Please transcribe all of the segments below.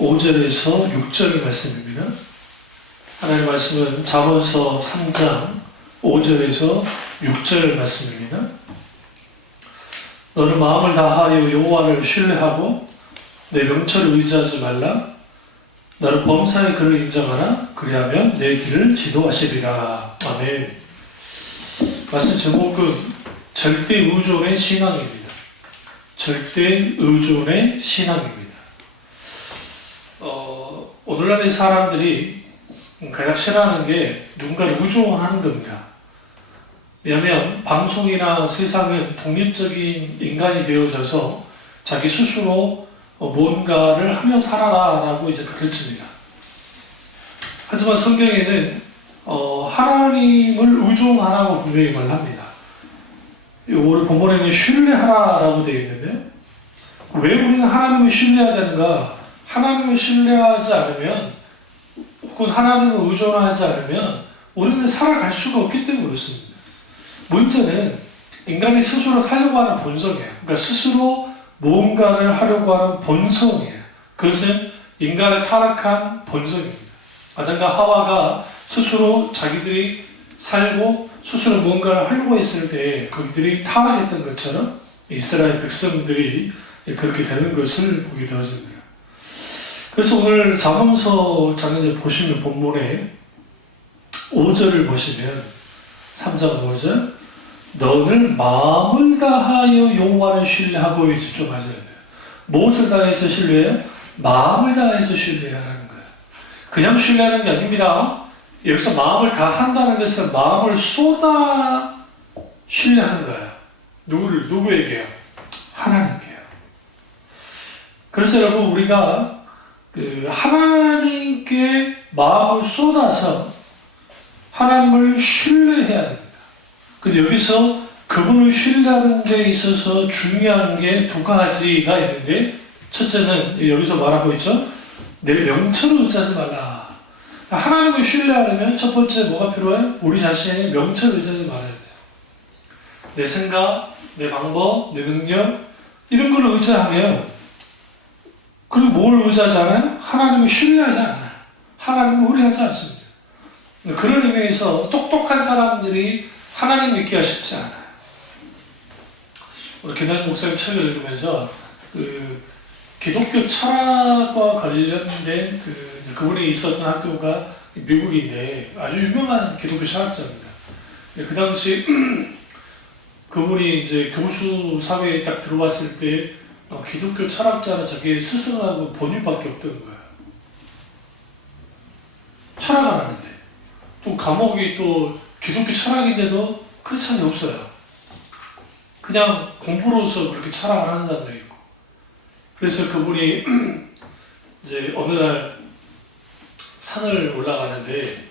5절에서 6절 말씀입니다. 하나님의 말씀은 잠언서 3장 5절에서 6절 말씀입니다. 너는 마음을 다하여 여호와를 신뢰하고 내 명철을 의지하지 말라. 너는 범사의 그를 인정하라. 그리하면 내 길을 지도하시리라. 아멘. 말씀 제목은 절대 의존의 신앙입니다. 절대 의존의 신앙입니다. 오늘날의 사람들이 가장 싫어하는 게 누군가를 의존하는 겁니다. 왜냐하면 방송이나 세상은 독립적인 인간이 되어져서 자기 스스로 뭔가를 하며 살아라 라고 이제 가르칩니다. 하지만 성경에는 하나님을 의존하라고 분명히 말합니다. 오늘 본문에는 신뢰하라 라고 되어 있는데, 왜 우리는 하나님을 신뢰해야 되는가? 하나님을 신뢰하지 않으면, 혹은 하나님을 의존하지 않으면 우리는 살아갈 수가 없기 때문에 그렇습니다. 문제는 인간이 스스로 살려고 하는 본성이에요. 그러니까 스스로 무언가를 하려고 하는 본성이에요. 그것은 인간의 타락한 본성입니다. 아담과 하와가 스스로 자기들이 살고 스스로 무언가를 하려고 했을 때 그들이 타락했던 것처럼 이스라엘 백성들이 그렇게 되는 것을 보게 되어집니다. 그래서 오늘 잠언서 장에 보시면 본문에 5절을 보시면 3장 5절 너는 마음을 다하여 여호와를 신뢰하고에 집중하셔야 돼요. 무엇을 다해서 신뢰해요? 마음을 다해서 신뢰하라는 거예요. 그냥 신뢰하는 게 아닙니다. 여기서 마음을 다한다는 것은 마음을 쏟아 신뢰하는 거예요. 누구에게요? 하나님께요. 그래서 여러분 우리가 하나님께 마음을 쏟아서 하나님을 신뢰해야 됩니다. 근데 여기서 그분을 신뢰하는 데 있어서 중요한 게 두 가지가 있는데, 첫째는 여기서 말하고 있죠. 내 명철을 의지하지 말라. 하나님을 신뢰하려면 첫 번째 뭐가 필요해? 우리 자신의 명철을 의지하지 말아야 돼요. 내 생각, 내 방법, 내 능력 이런 걸 의지하면, 그리고 뭘 의지하잖아요? 하나님을 신뢰하지 않아요. 하나님을 의뢰하지 않습니다. 그런 의미에서 똑똑한 사람들이 하나님 믿기가 쉽지 않아요. 우리 김나진 목사님 책을 읽으면서 기독교 철학과 관련된 그분이 있었던 학교가 미국인데 아주 유명한 기독교 철학자입니다. 그 당시 그분이 이제 교수 사회에 딱 들어왔을 때 기독교 철학자는 자기 스승하고 본인밖에 없던 거예요. 철학을 하는데 또 과목이 또 기독교 철학인데도 큰 차이 없어요. 그냥 공부로서 그렇게 철학을 하는 사람도 있고. 그래서 그분이 이제 어느 날 산을 올라가는데,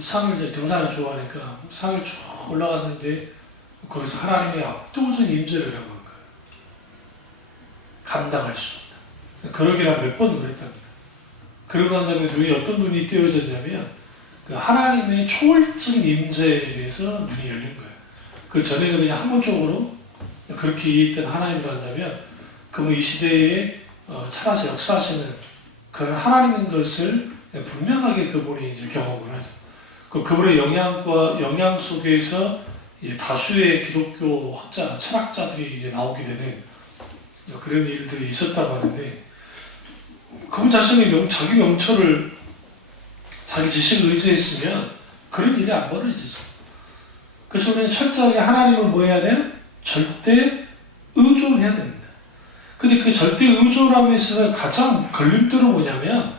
산을 이제 등산을 좋아하니까 산을 쭉 올라갔는데 거기서 하나님의 압도적인 임재를 경험한 거예요. 감당할 수 없다. 그러기란 몇 번 그랬답니다. 그러고 난 다음에 눈이 어떤 눈이 띄어졌냐면 하나님의 초월적인 임재에 대해서 눈이 열린 거예요. 그 전에는 그냥 학문적으로 그렇게 이해했던 하나님을 한다면 그분 이 시대에 살아서 역사하시는 그런 하나님인 것을 분명하게 그분이 이제 경험을 하죠. 그분의 영향 속에서 다수의 기독교 학자, 철학자들이 이제 나오게 되는 그런 일들이 있었다고 하는데, 그분 자신이 자기 명철을, 자기 지식을 의지했으면 그런 일이 안 벌어지죠. 그래서 우리는 철저하게 하나님을 뭐 해야 돼요? 절대 의존해야 됩니다. 근데 그 절대 의존함에 있어서 가장 걸림돌은 뭐냐면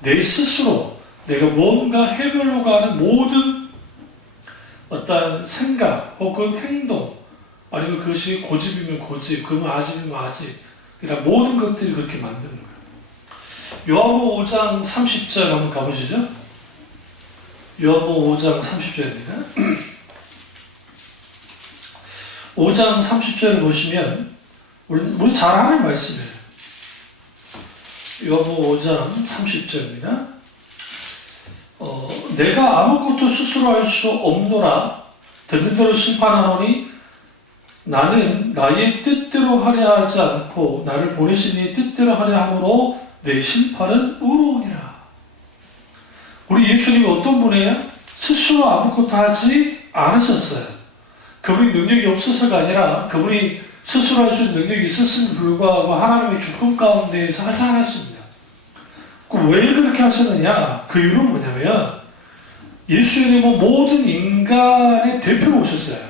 내 스스로 내가 뭔가 해보려고 하는 모든 어떤 생각 혹은 행동, 아니면 그것이 고집이면 고집, 그건 아집이면 아집, 그러니까 모든 것들이 그렇게 만드는 거예요. 요한복음 5장 30절 한번 가보시죠. 요한복음 5장 30절입니다. 5장 30절을 보시면 우리 잘 아는 말씀이에요. 요한복음 5장 30절입니다. 내가 아무것도 스스로 할 수 없노라. 듣는 대로 심판하노니 나는 나의 뜻대로 하려 하지 않고 나를 보내신 이의 뜻대로 하려 함으로 내 심판은 의로우니라. 우리 예수님이 어떤 분이에요? 스스로 아무것도 하지 않으셨어요. 그분이 능력이 없어서가 아니라 그분이 스스로 할 수 있는 능력이 있었음에 불구하고 하나님의 주권 가운데에서 하지 않았습니다. 왜 그렇게 하셨느냐? 그 이유는 뭐냐면 예수님은 모든 인간의 대표로 오셨어요.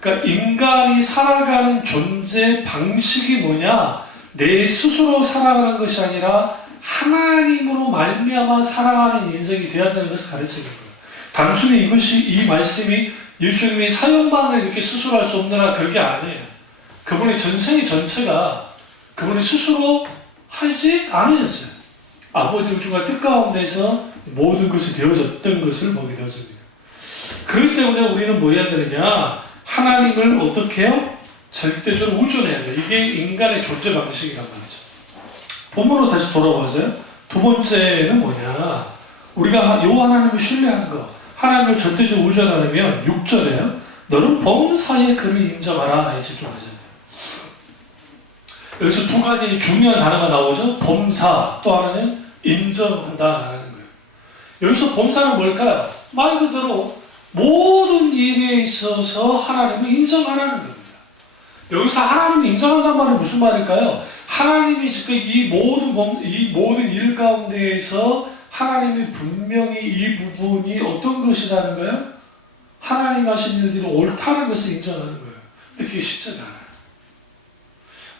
그러니까 인간이 살아가는 존재 방식이 뭐냐? 내 스스로 살아가는 것이 아니라 하나님으로 말미암아 살아가는 인생이 되어야 되는 것을 가르치는 거예요. 단순히 이 말씀이 예수님이 사역만을 이렇게 스스로 할 수 없느라 그게 아니에요. 그분의 전생의 전체가 그분이 스스로 하지 않으셨어요. 아버지 우주가 뜻 가운데서 모든 것이 되어졌던 것을 보게 되었습니다. 그렇기 때문에 우리는 뭐 해야 되느냐? 하나님을 어떻게 해요? 절대적으로 우존해야 돼요. 이게 인간의 존재 방식이란 말이죠. 본문으로 다시 돌아와서요. 두 번째는 뭐냐? 우리가 요 하나님을 신뢰하는 거. 하나님을 절대적으로 우존하려면 6절에요. 너는 범사에 그를 인정하라. 에 집중하잖아요. 여기서 두 가지 중요한 단어가 나오죠. 범사, 또 하나는 인정한다라는 거예요. 여기서 범사는 뭘까요? 말 그대로 모든 일에 있어서 하나님을 인정하라는 겁니다. 여기서 하나님을 인정한다는 말은 무슨 말일까요? 하나님이 지금 이 모든 일 가운데에서 하나님이 분명히 이 부분이 어떤 것이라는 거예요? 하나님 하신 일들이 옳다는 것을 인정하는 거예요. 근데 그게 쉽지가 않아요.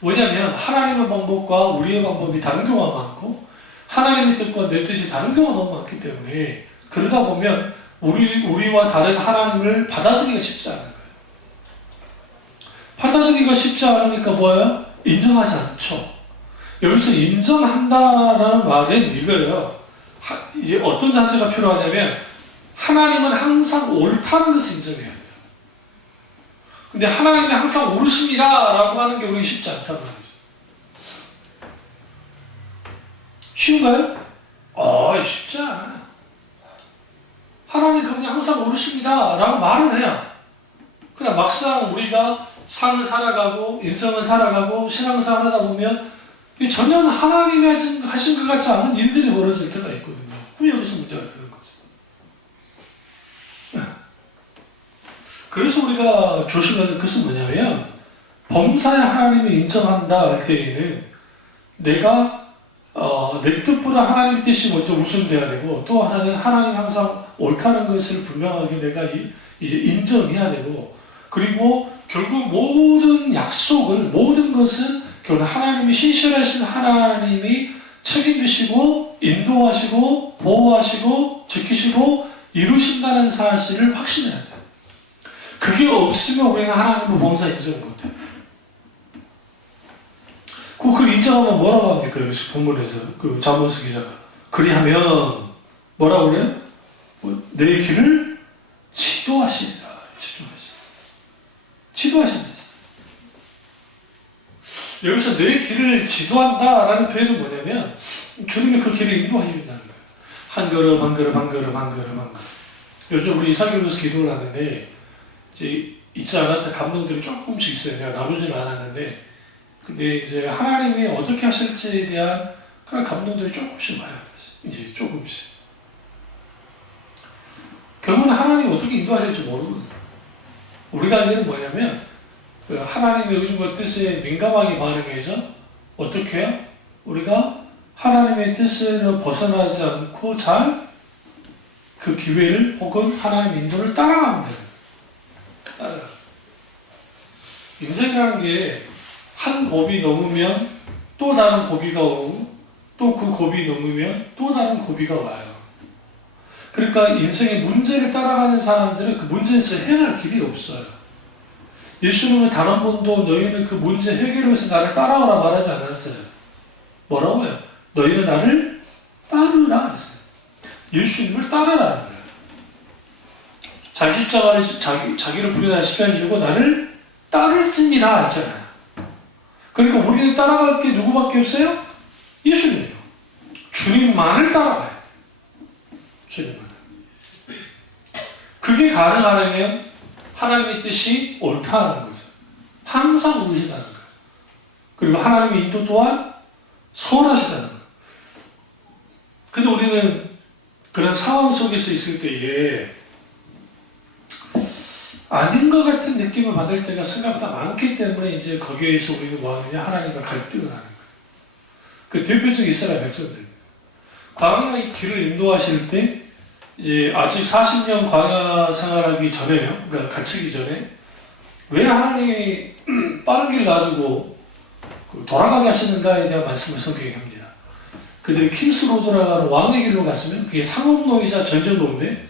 왜냐하면 하나님의 방법과 우리의 방법이 다른 경우가 많고 하나님의 뜻과 내 뜻이 다른 경우가 너무 많기 때문에 그러다 보면 우리와 다른 하나님을 받아들이기가 쉽지 않은 거예요. 받아들이기가 쉽지 않으니까 뭐예요? 인정하지 않죠. 여기서 인정한다라는 말은 이거예요. 이제 어떤 자세가 필요하냐면 하나님은 항상 옳다는 것을 인정해야 돼요. 근데 하나님이 항상 옳으십니다 라고 하는 게 우리가 쉽지 않단 말이죠. 쉬운가요? 쉽지 않아요. 하나님 그분이 항상 옳으십니다 라고 말은 해요. 그러나 막상 우리가 삶을 살아가고 인생을 살아가고 신앙생활 하다 보면 전혀 하나님이 하신 것 같지 않은 일들이 벌어질 때가 있거든요. 그럼 여기서 문제가 되는 거죠. 그래서 우리가 조심해야 될 것은 뭐냐면 범사에 하나님을 인정한다 할 때에는 내가 내 뜻보다 하나님 뜻이 먼저 우선돼야 되고 또 하나는 하나님 항상 옳다는 것을 분명하게 내가 이제 인정해야 되고 그리고 결국 모든 약속을 모든 것은 결국 하나님이 신실하신 하나님이 책임지시고 인도하시고 보호하시고 지키시고 이루신다는 사실을 확신해야 돼요. 그게 없으면 우리는 하나님을 범사 인정을 못해요. 그걸 인정하면 뭐라고 합니까? 여기서 본문에서 그 잠언스 기자가 그리하면 뭐라고 그래요? 내 길을 지도하시리라. 지도하십니다. 여기서 내 길을 지도한다라는 표현은 뭐냐면 주님이 그 길을 인도해 준다는 거예요. 한 걸음 한 걸음 한 걸음 한 걸음 한 걸음. 요즘 우리 이사교에서 기도를 하는데 이제 있지 않았던 감동들이 조금씩 있어요. 내가 나누지는 않았는데 근데 이제 하나님이 어떻게 하실지에 대한 그런 감동들이 조금씩 와요. 이제 조금씩. 결국은 하나님이 어떻게 인도하실지 모르거든요. 우리가 할 일은 뭐냐면 하나님의 의중과 뜻에 민감하게 반응해서 어떻게 해요? 우리가 하나님의 뜻을 벗어나지 않고 잘 그 기회를 혹은 하나님의 인도를 따라가면 돼요. 인생이라는 게 한 고비 넘으면 또 다른 고비가 오고 또 그 고비 넘으면 또 다른 고비가 와요. 그러니까 인생의 문제를 따라가는 사람들은 그 문제에서 해낼 길이 없어요. 예수님은 단 한 번도 너희는 그 문제 해결을 위해서 나를 따라오라 말하지 않았어요. 뭐라고요? 너희는 나를 따르라 했어요. 예수님을 따르라는 거예요. 자기 십자가를 자기를 부인하는 십자가를 지고 나를 따를지니라 했잖아요. 그러니까 우리는 따라갈 게 누구밖에 없어요? 예수님이요. 주님만을 따라가요. 주님만. 그게 가능하려면 하나님의 뜻이 옳다는 거죠. 항상 옳으시다는 거예요. 그리고 하나님의 인도 또한 선하시다는 거예요. 우리는 그런 상황 속에서 있을 때에 아닌 것 같은 느낌을 받을 때가 생각보다 많기 때문에 이제 거기에서 우리는 뭐 하느냐? 하나님과 갈등을 하는 거예요. 그 대표적인 이스라엘 백성들. 광야의 길을 인도하실 때 이제 아직 40년 광야 생활하기 전에요. 그러니까 갇히기 전에 왜 하나님이 빠른 길 놔두고 돌아가게 하시는가에 대한 말씀을 성경에 합니다. 그들이 킹스로 돌아가는 왕의 길로 갔으면 그게 상업로이자 전쟁로인데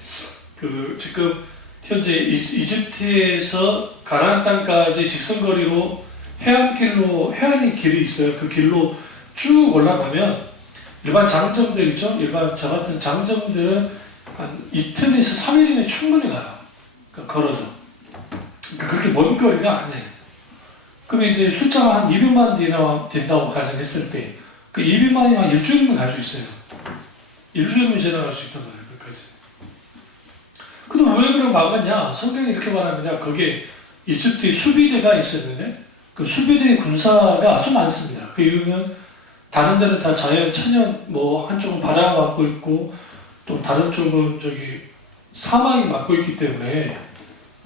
지금 현재 이집트에서 가나안 땅까지 직선거리로 해안의 길이 있어요. 그 길로 쭉 올라가면 일반 장정들 있죠? 일반 저 같은 장정들은 한 이틀에서 3일이면 충분히 가요. 그러니까 걸어서. 그러니까 그렇게 먼 거리가 아니에요. 그러면 이제 숫자가 한 200만 된다고 가정했을 때 그 200만이면 한 일주일이면 갈 수 있어요. 일주일이면 지나갈 수 있단 말이에요. 끝까지. 근데 왜 그걸 막았냐? 성경이 이렇게 말합니다. 거기에 이집트의 수비대가 있었는데 그 수비대의 군사가 아주 많습니다. 그 이유는 다른 데는 다 자연, 천연, 뭐 한쪽은 바다가 막고 있고 또 다른 쪽은 사막이 막고 있기 때문에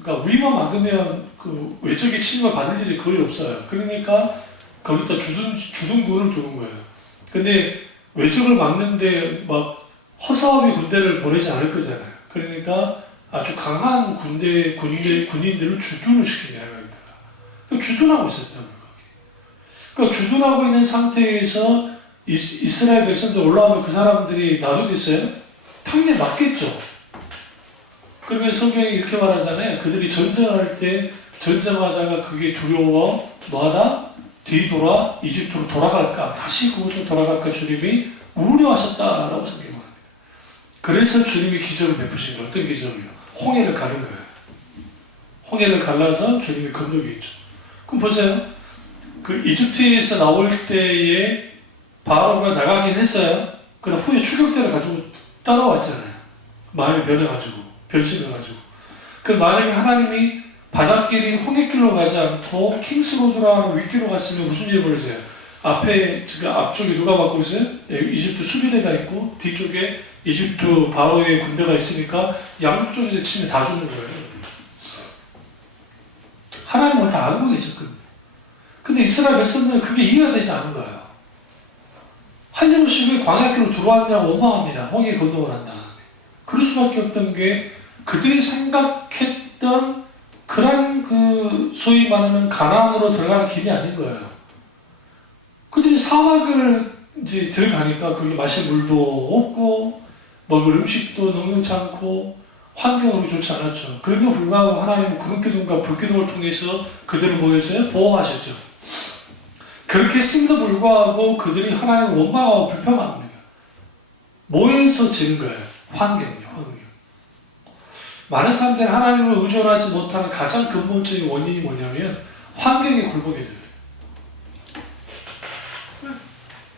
그러니까 위만 막으면 그 외적인 침입을 받을 일이 거의 없어요. 그러니까 거기다 주둔군을 두는 거예요. 근데 외적을 막는데 막 허사업이 군대를 보내지 않을 거잖아요. 그러니까 아주 강한 군인들을 주둔을 시키냐 이거다. 주둔하고 있었다는 거예요. 그러니까 주둔하고 있는 상태에서 이스라엘 백성들 올라오면 그 사람들이 놔두겠어요? 당연히 맞겠죠. 그러면 성경이 이렇게 말하잖아요. 그들이 전쟁할 때 전쟁하다가 그게 두려워 뭐하다? 뒤돌아 이집트로 돌아갈까? 다시 그곳으로 돌아갈까? 주님이 우려하셨다라고 성경이 말합니다. 그래서 주님이 기적을 베푸신 거예요. 어떤 기적이요? 홍해를 가른 거예요. 홍해를 갈라서 주님이 건너게 했죠. 그럼 보세요. 그 이집트에서 나올 때에 바로가 나가긴 했어요. 그러나 후에 추격대를 가지고 따라왔잖아요. 마음이 변해가지고 변심해가지고. 그 만약에 하나님이 바닷길이 홍해길로 가지 않고 킹스로드라는 윗길로 갔으면 무슨 일이 벌어져요? 앞쪽에 누가 맡고 있어요? 이집트 수비대가 있고 뒤쪽에 이집트 바로의 군대가 있으니까 양쪽에서 치면 다 죽는 거예요. 하나님은 다 알고 계셨거든요. 근데 이스라엘 백성들은 그게 이해가 되지 않은 거예요. 하나님이 왜 광야길로 들어왔냐고 원망합니다. 홍해 건너고 난 다음에. 그럴 수밖에 없던 게 그들이 생각했던 그런 소위 말하는 가나안으로 들어가는 길이 아닌 거예요. 그들이 사막을 이제 들어가니까 거기 마실 물도 없고 먹을 음식도 녹록지 않고 환경이 좋지 않았죠. 그럼에도 불구하고 하나님은 구름기둥과 불기둥을 통해서 그들을 보여서 보호하셨죠. 그렇게 했음에도 불구하고 그들이 하나님을 원망하고 불평합니다. 뭐에서 지는 거예요? 환경이요. 환경. 많은 사람들이 하나님을 의존하지 못하는 가장 근본적인 원인이 뭐냐면 환경에 굴복해서요.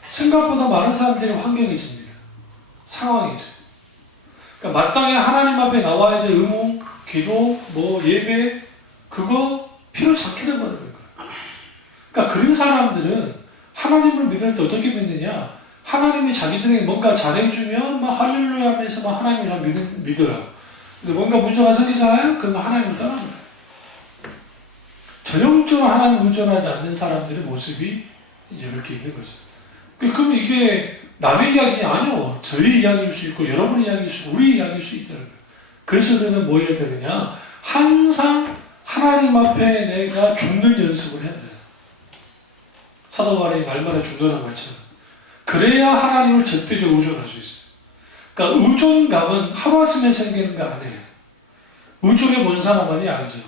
생각보다 많은 사람들이 환경에 집니다. 상황에 집. 그러니까 마땅히 하나님 앞에 나와야 될 의무, 기도, 예배 그거 필요치 않게 되버리는 거예요. 그러니까 그런 사람들은 하나님을 믿을 때 어떻게 믿느냐? 하나님이 자기들에게 뭔가 잘해주면 막 할렐루야 하면서 막 하나님을 믿어요. 근데 뭔가 문제가 생기잖아요? 그러면 하나님을 떠납니다. 전형적으로 하나님을 의존하지 않는 사람들의 모습이 이제 그렇게 있는 거죠. 그러면 이게 남의 이야기 아니요. 저희 이야기일 수 있고 여러분의 이야기일 수 있고 우리 이야기일 수 있다는 거예요. 그래서 우리는 뭐 해야 되느냐? 항상 하나님 앞에 내가 죽는 연습을 해야 돼요. 사도 바울이 날마다 죽는다고 했잖아요. 그래야 하나님을 절대적으로 의존할 수 있어요. 그러니까 의존감은 하루아침에 생기는 거 아니에요. 의존해 본 사람만이 알죠.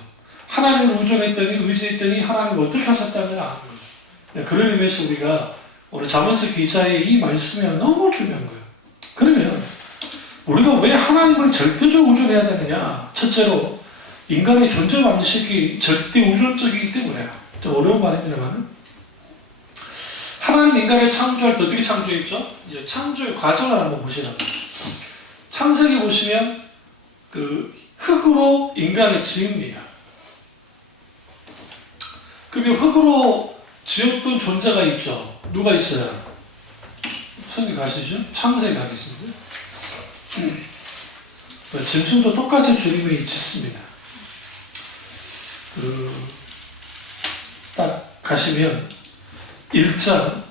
하나님을 의존했더니 의지했더니 하나님을 어떻게 하셨다는 걸 아는 거죠. 그런 의미에서 우리가 오늘 잠언서 기자의 이 말씀이 너무 중요한 거예요. 그러면 우리가 왜 하나님을 절대적으로 의존해야 되느냐? 첫째로 인간의 존재 방식이 절대 의존적이기 때문에요. 좀 어려운 말입니다만 하나님 인간을 창조할 때 어떻게 창조했죠? 이제 창조의 과정을 한번 보시라고. 창세기 보시면 흙으로 인간을 지읍니다. 그러면 흙으로 지었던 존재가 있죠. 누가 있어요? 손님 가시죠? 창세기 가겠습니다. 짐승도 똑같이 주님이 짓습니다. 딱 가시면 1장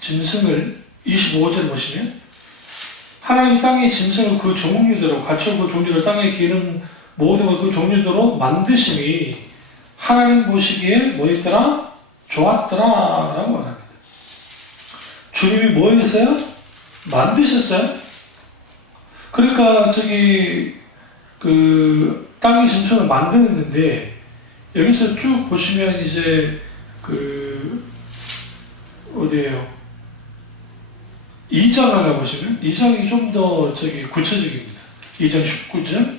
짐승을 25절 보시면 하나님 땅의 짐승을 그 종류대로 가축 그 종류를 땅에 기는 모든 그 종류대로 만드심이 하나님 보시기에 뭐였더라? 좋았더라 라고 말합니다. 주님이 뭐 했어요? 만드셨어요? 그러니까 땅의 짐승을 만드는데 여기서 쭉 보시면 이제 어디에요? 2장을 가보시면 2장이 좀 더 구체적입니다. 2장 19절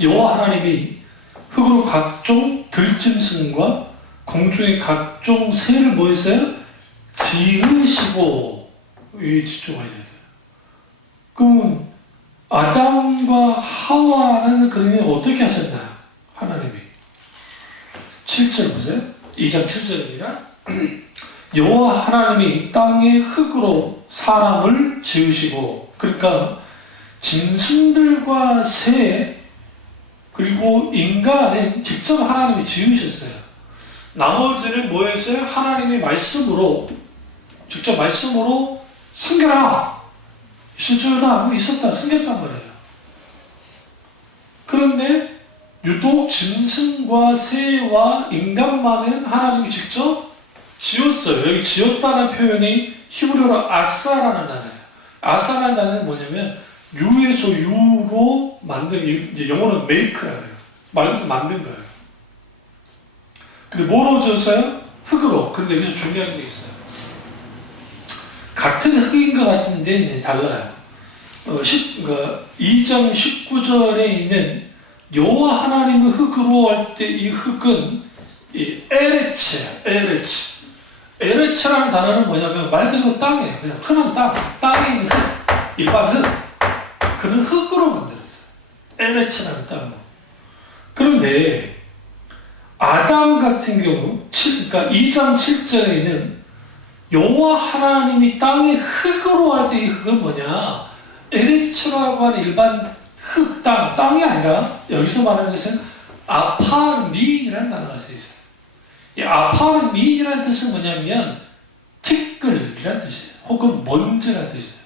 여호와 하나님이 흙으로 각종 들짐승과 공중의 각종 새를 뭐 했어요? 지으시고 여기 집중하셔야 돼요. 그럼 아담과 하와는 그러면 어떻게 하셨나요? 하나님이 7절 보세요. 2장 7절입니다. 여호와 하나님이 땅의 흙으로 사람을 지으시고 그러니까 짐승들과 새 그리고 인간은 직접 하나님이 지으셨어요. 나머지는 뭐였어요? 하나님의 말씀으로 직접 말씀으로 생겨라 있을줄다 하고 있었다 생겼단 말이에요. 그런데 유독 짐승과 새와 인간만은 하나님이 직접 지었어요. 여기 지었다는 표현이 히브리어로 아사라는 단어예요. 아사라는 단어는 뭐냐면 유에서 유로 만든, 이제 영어로는 make라고 해요. 말 그대로 만든 거예요. 근데 뭐로 지었어요? 흙으로. 근데 여기서 중요한 게 있어요. 같은 흙인 것 같은데 달라요. 2장 19절에 있는 여호와 하나님의 흙으로 할 때 이 흙은 이 에레츠예요. 에레츠라는 단어는 뭐냐면 말 그대로 땅이에요. 그냥 흔한 땅에 있는 흙, 일반 흙. 그는 흙으로 만들었어요. 에레츠라는 땅으로. 그런데 아담 같은 경우, 그러니까 2장 7절에 있는 여호와 하나님이 땅에 흙으로 할 때 이 흙은 뭐냐? 에레츠라고 하는 일반 흙, 땅이 아니라 여기서 말하는 것은 아파르민이라는 단어가 쓰여있어요. 이 아파르민이라는 뜻은 뭐냐면 티끌이라는 뜻이에요. 혹은 먼지라는 뜻이에요.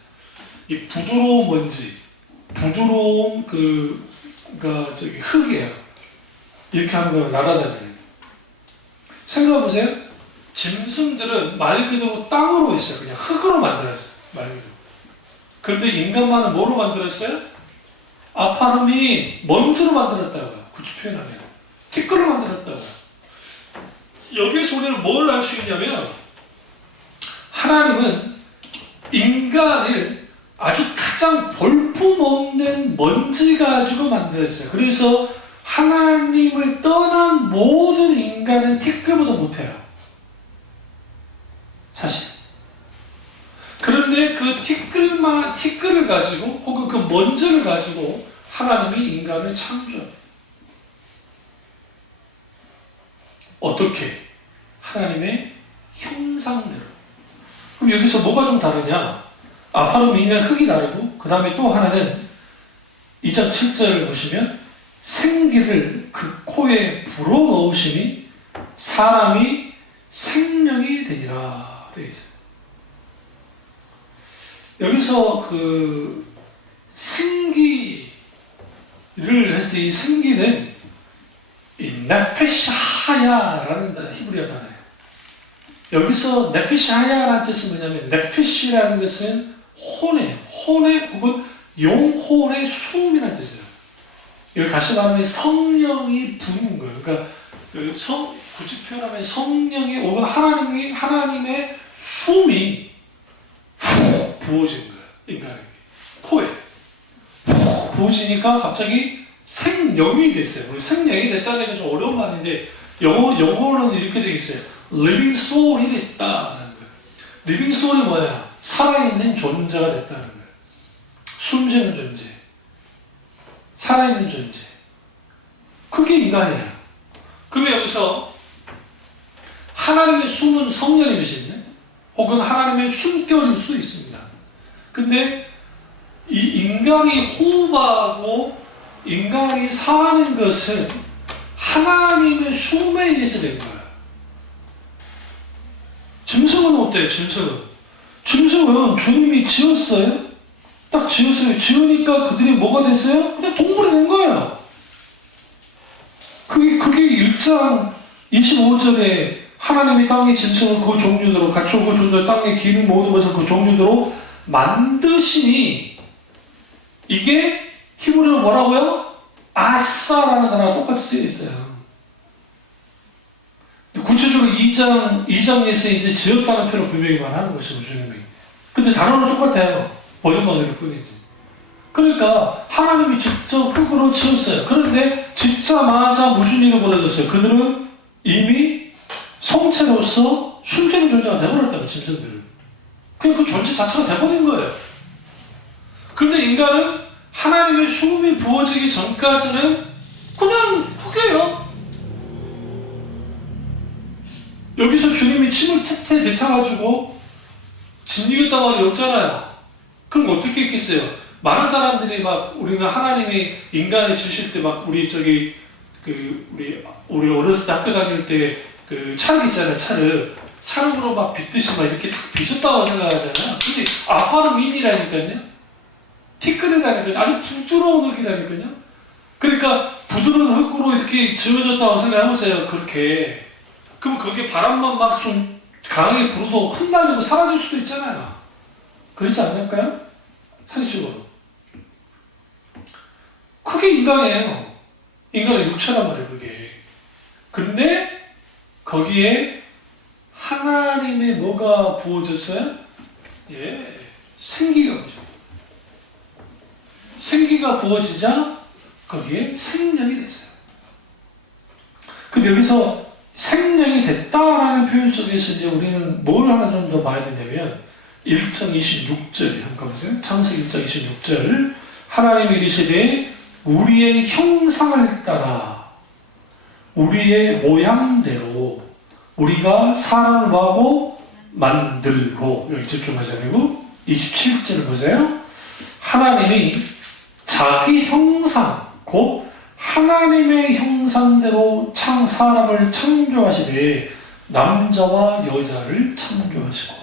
이 부드러운 먼지, 부드러운 흙이에요. 이렇게 하는 걸 날아다니는. 생각해보세요. 짐승들은 말 그대로 땅으로 있어요. 그냥 흙으로 만들었어요. 말 그대로. 그런데 인간만은 뭐로 만들었어요? 아파르민, 먼지로 만들었다고요. 굳이 표현하면. 티끌로 만들었다고요. 여기에서 우리는 뭘 알 수 있냐면 하나님은 인간을 아주 가장 볼품없는 먼지 가지고 만들었어요. 그래서 하나님을 떠난 모든 인간은 티끌보다 못해요. 사실. 그런데 그 티끌을 가지고 혹은 그 먼지를 가지고 하나님이 인간을 창조해요. 어떻게? 하나님의 형상대로. 그럼 여기서 뭐가 좀 다르냐? 아파르민이랑 흙이 다르고 그 다음에 또 하나는 2장 7절을 보시면 생기를 그 코에 불어넣으시니 사람이 생명이 되니라 되어 있어요. 여기서 생기를 했을 때 이 생기는 이 네페시 하야라는 히브리어 단어예요. 여기서 네페시 하야라는 뜻은 뭐냐면 네페시라는 것은 혼의 혹은 영혼의 숨이라는 뜻이에요. 여기 다시 말하면 성령이 부는 거예요. 그러니까 굳이 표현하면 성령이 혹은 하나님의 숨이 훅 부어지는 거예요. 인간에게. 코에 훅 부어지니까 갑자기 생명이 됐어요. 우리 생명이 됐다는 게 좀 어려운 말인데 영어로는 이렇게 되어 있어요. living soul이 됐다는 거예요. living soul이 뭐야? 살아있는 존재가 됐다는 거예요. 숨쉬는 존재. 살아있는 존재. 그게 인간이에요. 여기서 하나님의 숨은 성령님이시네, 혹은 하나님의 숨결일 수도 있습니다. 근데 이 인간이 호흡하고 인간이 사는 것은 하나님의 숨에 의해서 된 거예요. 짐승은 어때요? 짐승은 주님이 지었어요. 딱 지었어요. 지으니까 그들이 뭐가 됐어요? 그냥 동물이 된 거예요. 그게 1장 25절에 하나님이 땅의 짐승을 그 종류대로, 가축 그 종류대로, 땅에 기는 모든 것을 그 종류대로 만드시니, 이게 히브리어로 뭐라고요? 아싸라는 단어가 똑같이 쓰여 있어요. 구체적으로 2장에서 이제 지었다는 표현을 분명히 말하는 것이고, 주님이. 근데 단어는 똑같아요. 번역만 다를 뿐이지. 그러니까 하나님이 직접 흙으로 지었어요. 그런데 짓자마자 무슨 일이 벌어졌어요? 그들은 이미 성체로서 숨쉬는 존재가 되어버렸다고, 짐승들은. 그냥 그 존재 자체가 되어버린 거예요. 근데 인간은 하나님의 숨이 부어지기 전까지는 그냥 흙이에요. 여기서 주님이 침을 태태 뱉어가지고 진이겠다 말이 없잖아요. 그럼 어떻게 했겠어요? 많은 사람들이 막, 우리는 하나님이 인간을 지으실 때 막, 우리 어렸을 때 학교 다닐 때 그 찰흙 있잖아요. 찰흙으로 막 빗듯이 막 이렇게 딱 빚었다고 생각하잖아요. 근데 아파는 민이라니까요. 티끌이라니까요. 아주 부드러운 흙이라니까요. 그러니까 부드러운 흙으로 이렇게 지어졌다고 생각해보세요. 그렇게. 그럼 거기에 바람만 막 좀 강하게 불어도 흩날리고 사라질 수도 있잖아요. 그렇지 않을까요? 상식적으로. 그게 인간이에요. 인간의 육체란 말이에요, 그게. 근데 거기에 하나님의 뭐가 부어졌어요? 예, 생기가 부어졌어요. 생기가 부어지자 거기에 생명이 됐어요. 근데 여기서 생명이 됐다라는 표현 속에서 이제 우리는 뭘 하나 좀 더 봐야 되냐면 1장 26절 한번 보세요. 창세기 1장 26절 하나님이 이르시되 우리의 형상을 따라 우리의 모양대로 우리가 사람을 하고 만들고, 여기 집중하자고 27절 보세요. 하나님이 자기 형상 곧 하나님의 형상대로 사람을 창조하시되 남자와 여자를 창조하시고.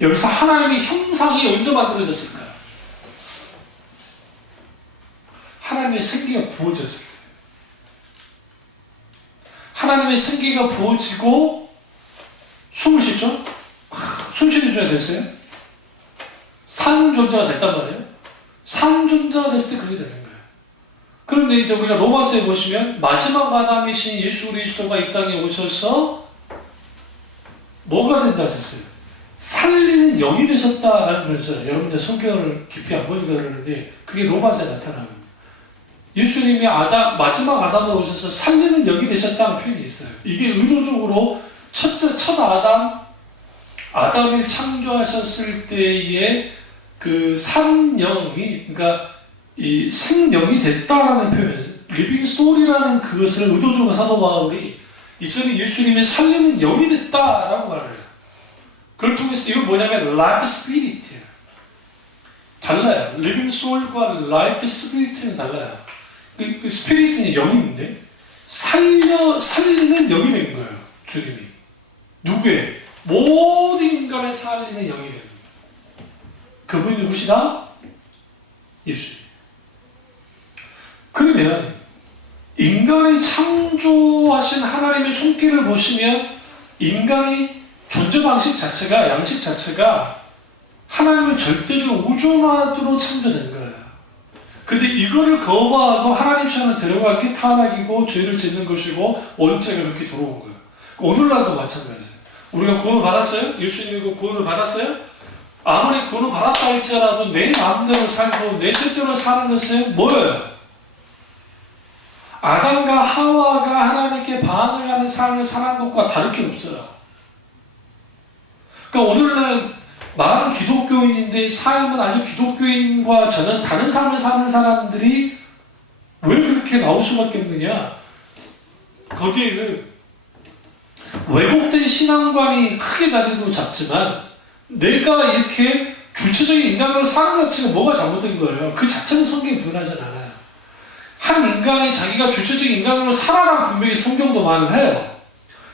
여기서 하나님의 형상이 언제 만들어졌을까요? 하나님의 생기가 부어졌을 때. 하나님의 생기가 부어지고 숨을 쉬죠? 숨 쉬는 존재가 됐어요? 산 존재가 됐단 말이에요. 산 존재가 됐을 때 그게 되는 거예요. 그런데 이제 우리가 로마서에 보시면 마지막 아담이신 예수 그리스도가 이 땅에 오셔서 뭐가 된다 하셨어요? 살리는 영이 되셨다라는 거였어요. 여러분들 성경을 깊이 안 보니까 그러는데 그게 로마서에 나타나거든요. 예수님이 마지막 아담으로 오셔서 살리는 영이 되셨다는 표현이 있어요. 이게 의도적으로 첫 아담을 창조하셨을 때의 그 산영이, 그러니까 이 생명이 됐다라는 표현, 리빙 소울이라는 그것을 의도적으로 사도 바울이 이전에 예수님이 살리는 영이 됐다라고 말해요. 그걸 통해서 이건 뭐냐면 라이프 스피릿이에요. 달라요. 리빙 소울과 라이프 스피릿은 달라요. 그 스피릿은 영인데 살리는 영이 된 거예요. 주님이. 누구의? 모든 인간을 살리는 영이 된 거예요. 그분이 누구시다? 예수님. 그러면 인간이 창조하신 하나님의 손길을 보시면 인간의 존재 방식 자체가, 양식 자체가 하나님을 절대적으로 우존하도록 창조된 거예요. 근데 이거를 거부하고 하나님처럼 들어갈 게 타락이고 죄를 짓는 것이고 원죄가 그렇게 들어온 거예요. 오늘날도 마찬가지예요. 우리가 구원을 받았어요? 예수님이 구원을 받았어요? 아무리 구원을 받았다 할지라도 내 마음대로 살고 내 뜻대로 사는 것은 뭐예요? 아담과 하와가 하나님께 반응하는 삶을 사는 것과 다를 게 없어요. 그러니까 오늘날 많은 기독교인인데 삶은 아주 기독교인과 전혀 다른 삶을 사는 사람들이 왜 그렇게 나올 수밖에 없느냐? 거기에는 왜곡된 신앙관이 크게 자리도 잡지만 내가 이렇게 주체적인 인간으로 사는 자체가 뭐가 잘못된 거예요. 그 자체는 성경이 부인하지 않아요. 한 인간이 자기가 주체적인 인간으로 살아라는 분명히 성경도 말을 해요.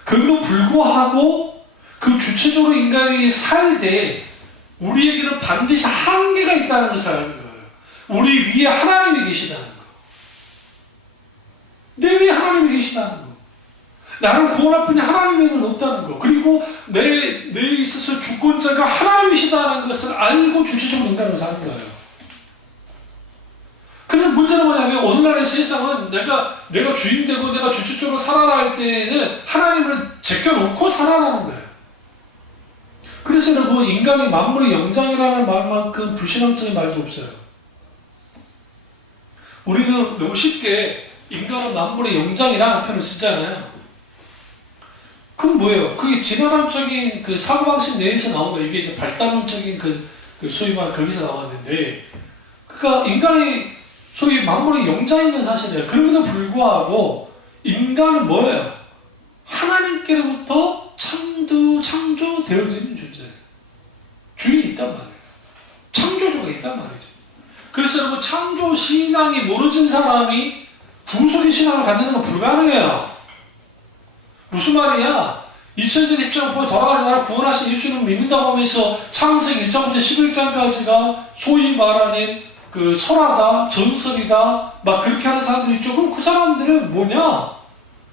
그럼에도 불구하고 그 주체적으로 인간이 살 때 우리에게는 반드시 한계가 있다는 것을 아는 거예요. 우리 위에 하나님이 계시다는 거. 내 위에 하나님이 계시다는 거. 나는 구원할 분이 하나님에는 없다는 거. 그리고 내 있어서 주권자가 하나님이시다는 것을 알고 주체적으로 인간으로 사는 거예요. 근데 문제는 뭐냐면 오늘날의 세상은 내가 주인되고 내가 주체적으로 살아라 할 때에는 하나님을 제껴놓고 살아라는 거예요. 그래서 여러분 인간이 만물의 영장이라는 말만큼 불신앙적인 말도 없어요. 우리는 너무 쉽게 인간은 만물의 영장이라는 표현을 쓰잖아요. 그럼 뭐예요? 그게 진화론적인 그 사고방식 내에서 나온 거예요. 이게 이제 발달론적인 그 소위 말 거기서 나왔는데, 그러니까 인간이 소위 만물의 영장이면 사실이에요. 그럼에도 불구하고 인간은 뭐예요? 하나님께로부터 창조되어지는 존재예요. 주인이 있단 말이에요. 창조주가 있단 말이죠. 그래서 여러분 창조 신앙이 무너진 사람이 구속의 신앙을 갖는 건 불가능해요. 무슨 말이야? 2000년 입장을 보고 돌아가신 나라 구원하신 예수를 믿는다고 하면서 창세기 1장부터 11장까지가 소위 말하는 그 설화다, 전설이다, 막 그렇게 하는 사람들이 있죠. 그럼 그 사람들은 뭐냐?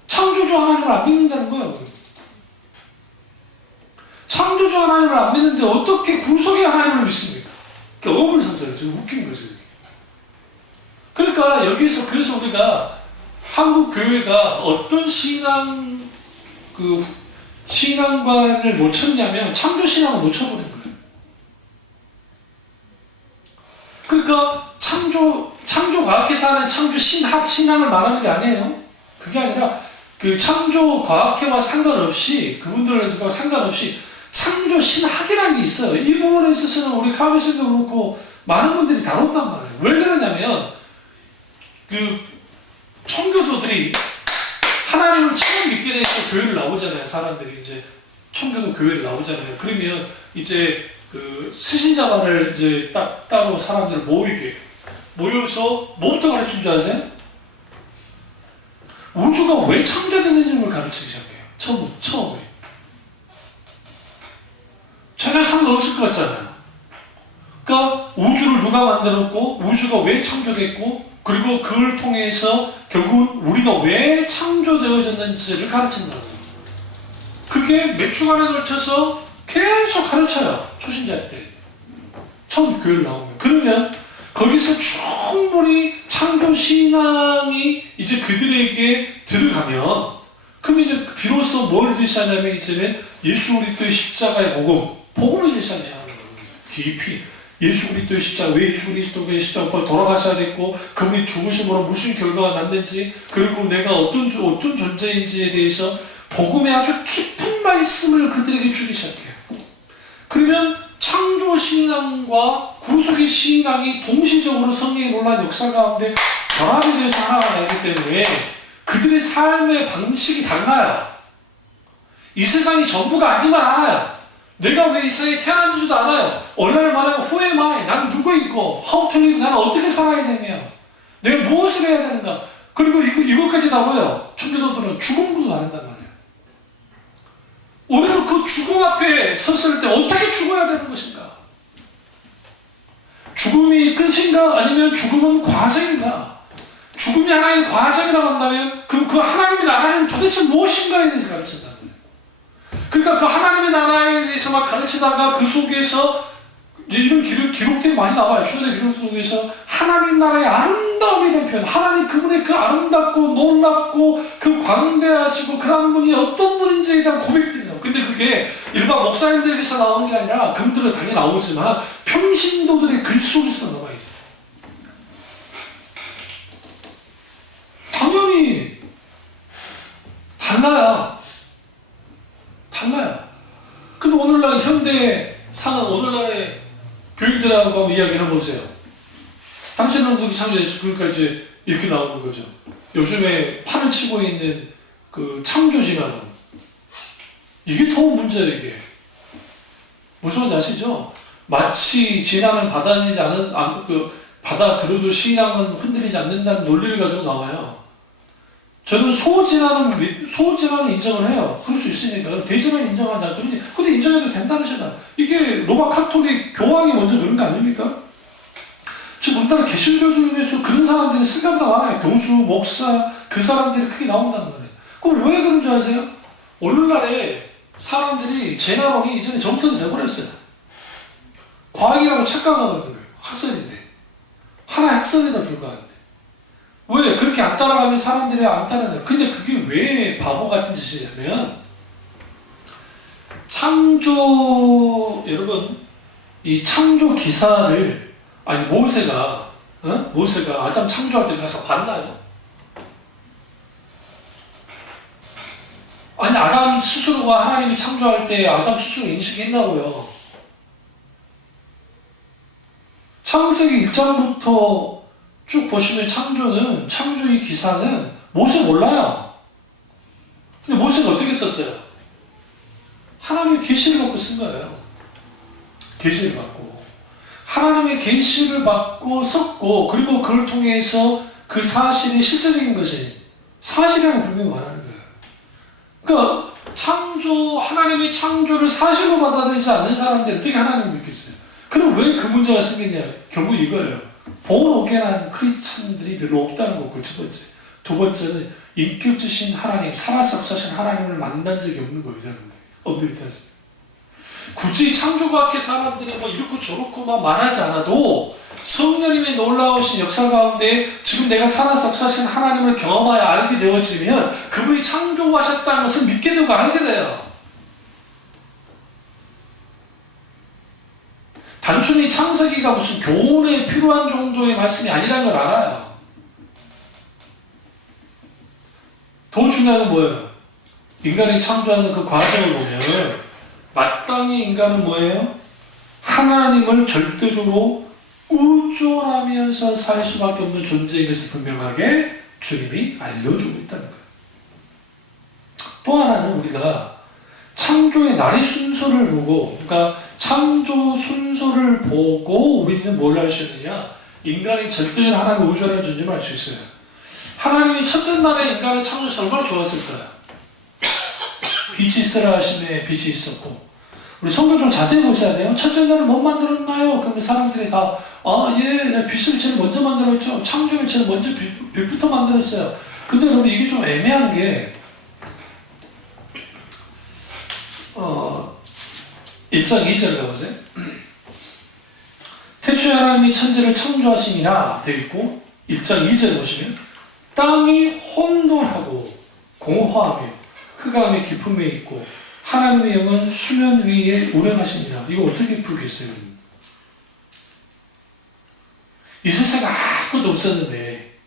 창조주 하나님을 안 믿는다는 거예요. 창조주 하나님을 안 믿는데 어떻게 구속의 하나님을 믿습니까? 그러니까 어불성설이에요. 지금 웃긴 거죠. 그러니까 여기서 그래서 우리가 한국 교회가 어떤 신앙관을 놓쳤냐면 창조 신앙을 놓쳐버린 거예요. 그러니까 창조 과학에서 하는 창조 신앙을 말하는 게 아니에요. 그게 아니라 그 창조 과학회와 상관없이 그분들에서 상관없이 창조 신학이라는 게 있어요. 이 부분에 있어서는 우리 카미스도 그렇고 많은 분들이 다뤘단 말이에요. 왜 그러냐면 그 청교도들이 하나님을 처음 믿게 돼서 교회를 나오잖아요. 사람들이 이제 청교도 교회를 나오잖아요. 그러면 이제 그 새신자만을 이제 따로 사람들을 모여서 뭐부터 가르치는 줄 아세요? 우주가 왜 창조됐는지를 가르치기 시작해요. 처음에. 전혀 상관없을 것 같잖아요. 그러니까 우주를 누가 만들었고 우주가 왜 창조됐고 그리고 그걸 통해서 결국 우리가 왜 창조되어졌는지를 가르친다는 거예요. 그게 몇 주간에 걸쳐서 계속 가르쳐요. 초신자 때. 처음 교회를 나오면. 그러면 거기서 충분히 창조신앙이 이제 그들에게 들어가면 그럼 이제 비로소 뭘 제시하냐면 이제는 예수 그리스도의 십자가의 복음을 제시하기 시작하는 거예요. 깊이. 예수 그리스도의 십자가, 왜 예수 그리스도의 십자가 돌아가셔야 됐고 그분이 죽으심으로 무슨 결과가 났는지 그리고 내가 어떤 존재인지에 대해서 복음의 아주 깊은 말씀을 그들에게 주기 시작해요. 그러면 창조신앙과 구속의 신앙이 동시적으로 성령의 놀라운 역사 가운데 결합이 되어서 하나가 되기 때문에 그들의 삶의 방식이 달라요. 이 세상이 전부가 아니지만 않아요. 내가 왜 이 세상에 태어났는지도 않아요. 오늘날 말하면 who am I? 나는 누구이고 how to live? 나는 어떻게 살아야 되며 내가 무엇을 해야 되는가? 그리고 이것까지 다뤄요. 청교도들은 죽음으로도 다른단 말이에요. 오늘은 그 죽음 앞에 섰을 때 어떻게 죽어야 되는 것인가? 죽음이 끝인가? 아니면 죽음은 과정인가? 죽음이 하나의 과정이라고 한다면 그럼 그 하나님의 나라는 도대체 무엇인가에 대해서 가르친다는 거예요. 그러니까 그 하나님의 나라에 대해서 막 가르치다가 그 속에서 이런 기록들이 많이 나와요. 주요된 기록들 속에서 하나님 나라의 아름다움에 대한 표현, 하나님 그분의 그 아름답고 놀랍고 그 광대하시고 그런 분이 어떤 분인지에 대한 고백들이 나와요. 근데 그게 일반 목사님들에게서 나오는 게 아니라 그분들은 당연히 나오지만 평신도들의 글 속에서도 나와 있어요. 당연히 달라요. 근데 오늘날 현대에 사는 오늘날의 교인들하고 한번 이야기를 해보세요. 당신은 그렇게 참여해서 그러니까 이제 이렇게 나오는 거죠. 요즘에 판을 치고 있는 그 창조 진화론. 이게 더 문제예요, 이게. 무슨 말인지 아시죠? 마치 진화는 받아들여도 신앙은 흔들리지 않는다는 논리를 가지고 나와요. 저는 소진화는 인정을 해요. 그럴 수 있으니까. 그럼 대진화는 인정하지 않고. 근데 인정해도 된다는 시나 이게 로마 카톨릭 교황이 먼저 그런 거 아닙니까? 지금 우리나라 개신교도에서 그런 사람들이 생각보다 많아요. 교수, 목사, 그 사람들이 크게 나온단 말이에요. 그럼 왜 그런 줄 아세요? 오늘날에 사람들이 진화론이 이전에 정석이 돼버렸어요. 과학이라고 착각하고 있는 거예요. 학설인데. 하나의 학설에다 불과한데. 왜? 그렇게 안 따라가면 사람들이 안 따라가요. 근데 그게 왜 바보 같은 짓이냐면, 여러분, 이 창조 기사를, 모세가 아담 창조할 때 가서 봤나요? 아담 스스로가 하나님이 창조할 때 아담 스스로 인식했나고요. 창세기 1장부터 쭉 보시면 창조의 기사는 모세 몰라요. 근데 모세가 어떻게 썼어요? 하나님의 계시를 받고 쓴 거예요. 계시를 받고. 하나님의 계시를 받고 썼고, 그리고 그걸 통해서 그 사실이 실제적인 것이 사실이라는 분명히 말하는 거예요. 그러니까 하나님의 창조를 사실로 받아들이지 않는 사람들이 어떻게 하나님을 믿겠어요? 그럼 왜 그 문제가 생겼냐? 결국 이거예요. 본오견한 크리스찬들이 별로 없다는 거고, 첫 번째. 두 번째는 인격주신 하나님, 살아서 역사하신 하나님을 만난 적이 없는 거예요, 사람들이. 엄밀히 굳이 창조밖에 사람들이 이렇고 저렇고만 말하지 않아도 성령님의 놀라우신 역사 가운데 지금 내가 살아서 역사하신 하나님을 경험하여 알게 되어지면 그분이 창조하셨다는 것을 믿게 되고 알게 돼요. 단순히 창세기가 무슨 교훈에 필요한 정도의 말씀이 아니라는 걸 알아요. 더 중요한 건 뭐예요? 인간이 창조하는 그 과정을 보면 마땅히 인간은 뭐예요? 하나님을 절대적으로 의존하면서 살 수밖에 없는 존재인 것을 분명하게 주님이 알려주고 있다는 거예요. 또 하나는 우리가 창조의 날의 순서를 보고, 그러니까 창조 순서를 보고 우리는 뭘 알 수 있느냐? 인간이 절대적인 하나님을 의존하는 존재를 알 수 있어요. 하나님이 첫째 날에 인간을 창조해서 얼마나 좋았을까요? 빛이 있으라 하심에 빛이 있었고, 우리 성경 좀 자세히 보셔야 돼요. 첫째 날은 뭐 만들었나요? 그러면 사람들이 다 빛을 제일 먼저 만들었죠. 창조를 제일 먼저 빛부터 만들었어요. 근데 여러분 이게 좀 애매한 게 1장 2절 가보세요. 태초에 하나님이 천지를 창조하심이라 되어 있고, 1장 2절 보시면 땅이 혼돈하고 공허하며 흑암의 깊음에 있고 하나님의 영은 수면 위에 운행하십니다. 이거 어떻게 풀겠어요? 이 세상에 아무것도 없었는데,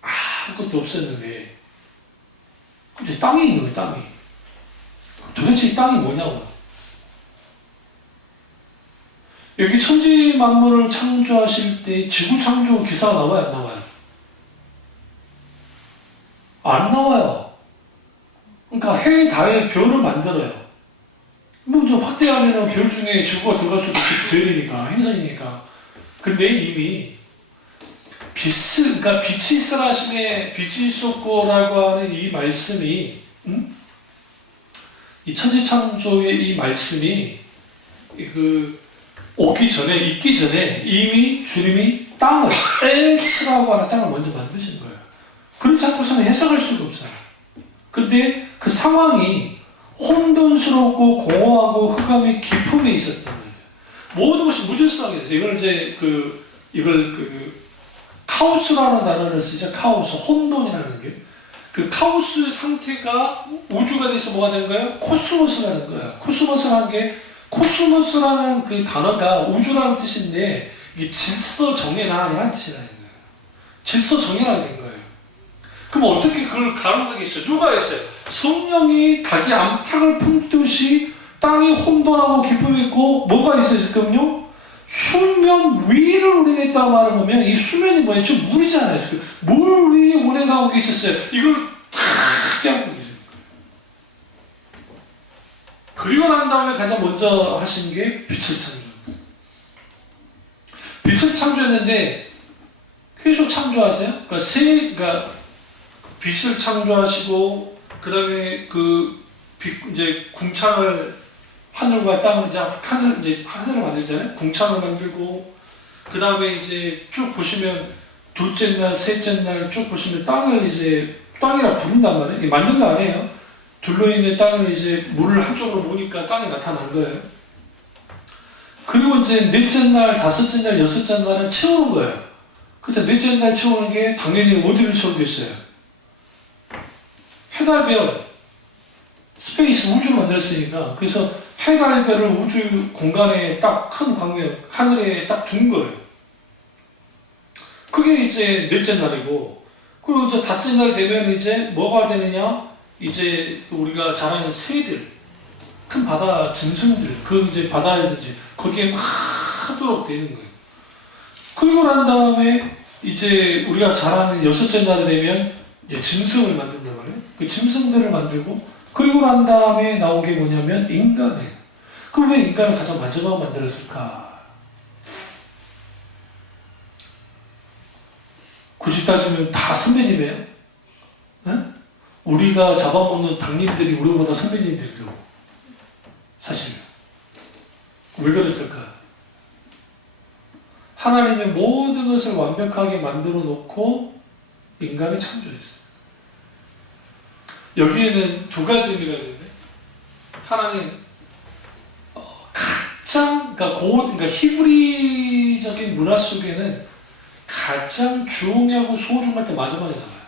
아무것도 없었는데, 근데 땅이 있는 거예요, 땅이. 도대체 이 땅이 뭐냐고. 여기 천지 만물을 창조하실 때 지구 창조 기사가 나와요, 안 나와요? 안 나와요. 그러니까 해, 달, 별을 만들어요. 좀 확대하면 별 중에 지구가 들어갈 수도 있고, 별이니까, 행성이니까. 근데 이미 그러니까 빛이 있으라 하심에 빛이 있었고라고 하는 이 말씀이, 이 천지 창조의 이 말씀이 있기 전에 이미 주님이 땅을, 엘츠라고 하는 땅을 먼저 만드신 거예요. 그렇지 않고서는 해석할 수가 없어요. 근데 그 상황이 혼돈스럽고 공허하고 흑암의 깊음에 있었단 말이에요. 모든 것이 무질서하게 됐어요. 이걸 카오스라는 단어를 쓰죠. 카오스, 혼돈이라는 게. 그 카오스 상태가 우주가 돼서 뭐가 되는 거예요? 코스모스라는 거예요. 코스모스라는 그 단어가 우주라는 뜻인데, 이게 질서 정연하라는 뜻이라는 거예요. 질서 정연하게 된 거예요. 그럼 어떻게 그걸 가능하겠어요? 누가 했어요? 성령이 닭이 암탉을 품듯이 땅이 혼돈하고 깊음이 있고, 뭐가 있어요, 지금요? 수면 위를 운행했다는 말을 보면, 이 수면이 뭐예요? 지금 물이잖아요. 지금 물 위에 운행하고 계셨어요. 이걸 다 크게 하고 계시는 거예요. 그리고 난 다음에 가장 먼저 하신 게 빛을 창조했어요. 빛을 창조했는데 계속 창조하세요. 그러니까 빛을 창조하시고 그 다음에 이제 궁창을 하늘과 땅을 이제 하늘을 만들잖아요. 궁창을 만들고 그 다음에 이제 쭉 보시면 둘째 날, 셋째 날 쭉 보시면 땅을 이제 땅이라 부른단 말이에요. 이게 만든 거 아니에요. 둘러있는 땅을 이제 물을 한쪽으로 놓으니까 땅이 나타난 거예요. 그리고 이제 넷째 날, 다섯째 날, 여섯째 날은 채우는 거예요. 그래서 넷째 날 채우는 게 당연히 어디를 채우겠어요? 해달별, 스페이스, 우주를 만들었으니까. 그래서 해달별을 우주 공간에 딱 큰 광명, 하늘에 딱 둔 거예요. 그게 이제 넷째 날이고, 그리고 이제 다섯째 날 되면 이제 뭐가 되느냐? 이제 우리가 잘 아는 새들, 큰 바다 짐승들, 그 이제 바다에든지 거기에 막 하도록 되는 거예요. 그리고 난 다음에 이제 우리가 잘 아는 여섯째 날이 되면 이제 짐승을 만든단 말이에요. 그 짐승들을 만들고, 그리고 난 다음에 나온 게 뭐냐면 인간이에요. 그럼 왜 인간을 가장 마지막으로 만들었을까? 굳이 따지면 다 선배님이에요. 네? 우리가 잡아먹는 당님들이 우리보다 선배님들이고, 사실 왜 그랬을까? 하나님의 모든 것을 완벽하게 만들어 놓고 인간을 창조했어요. 여기에는 두 가지 의미가 있는데, 하나는 가장 그러니까 히브리적인 문화 속에는 가장 중요하고 소중할 때 마지막에 나와요.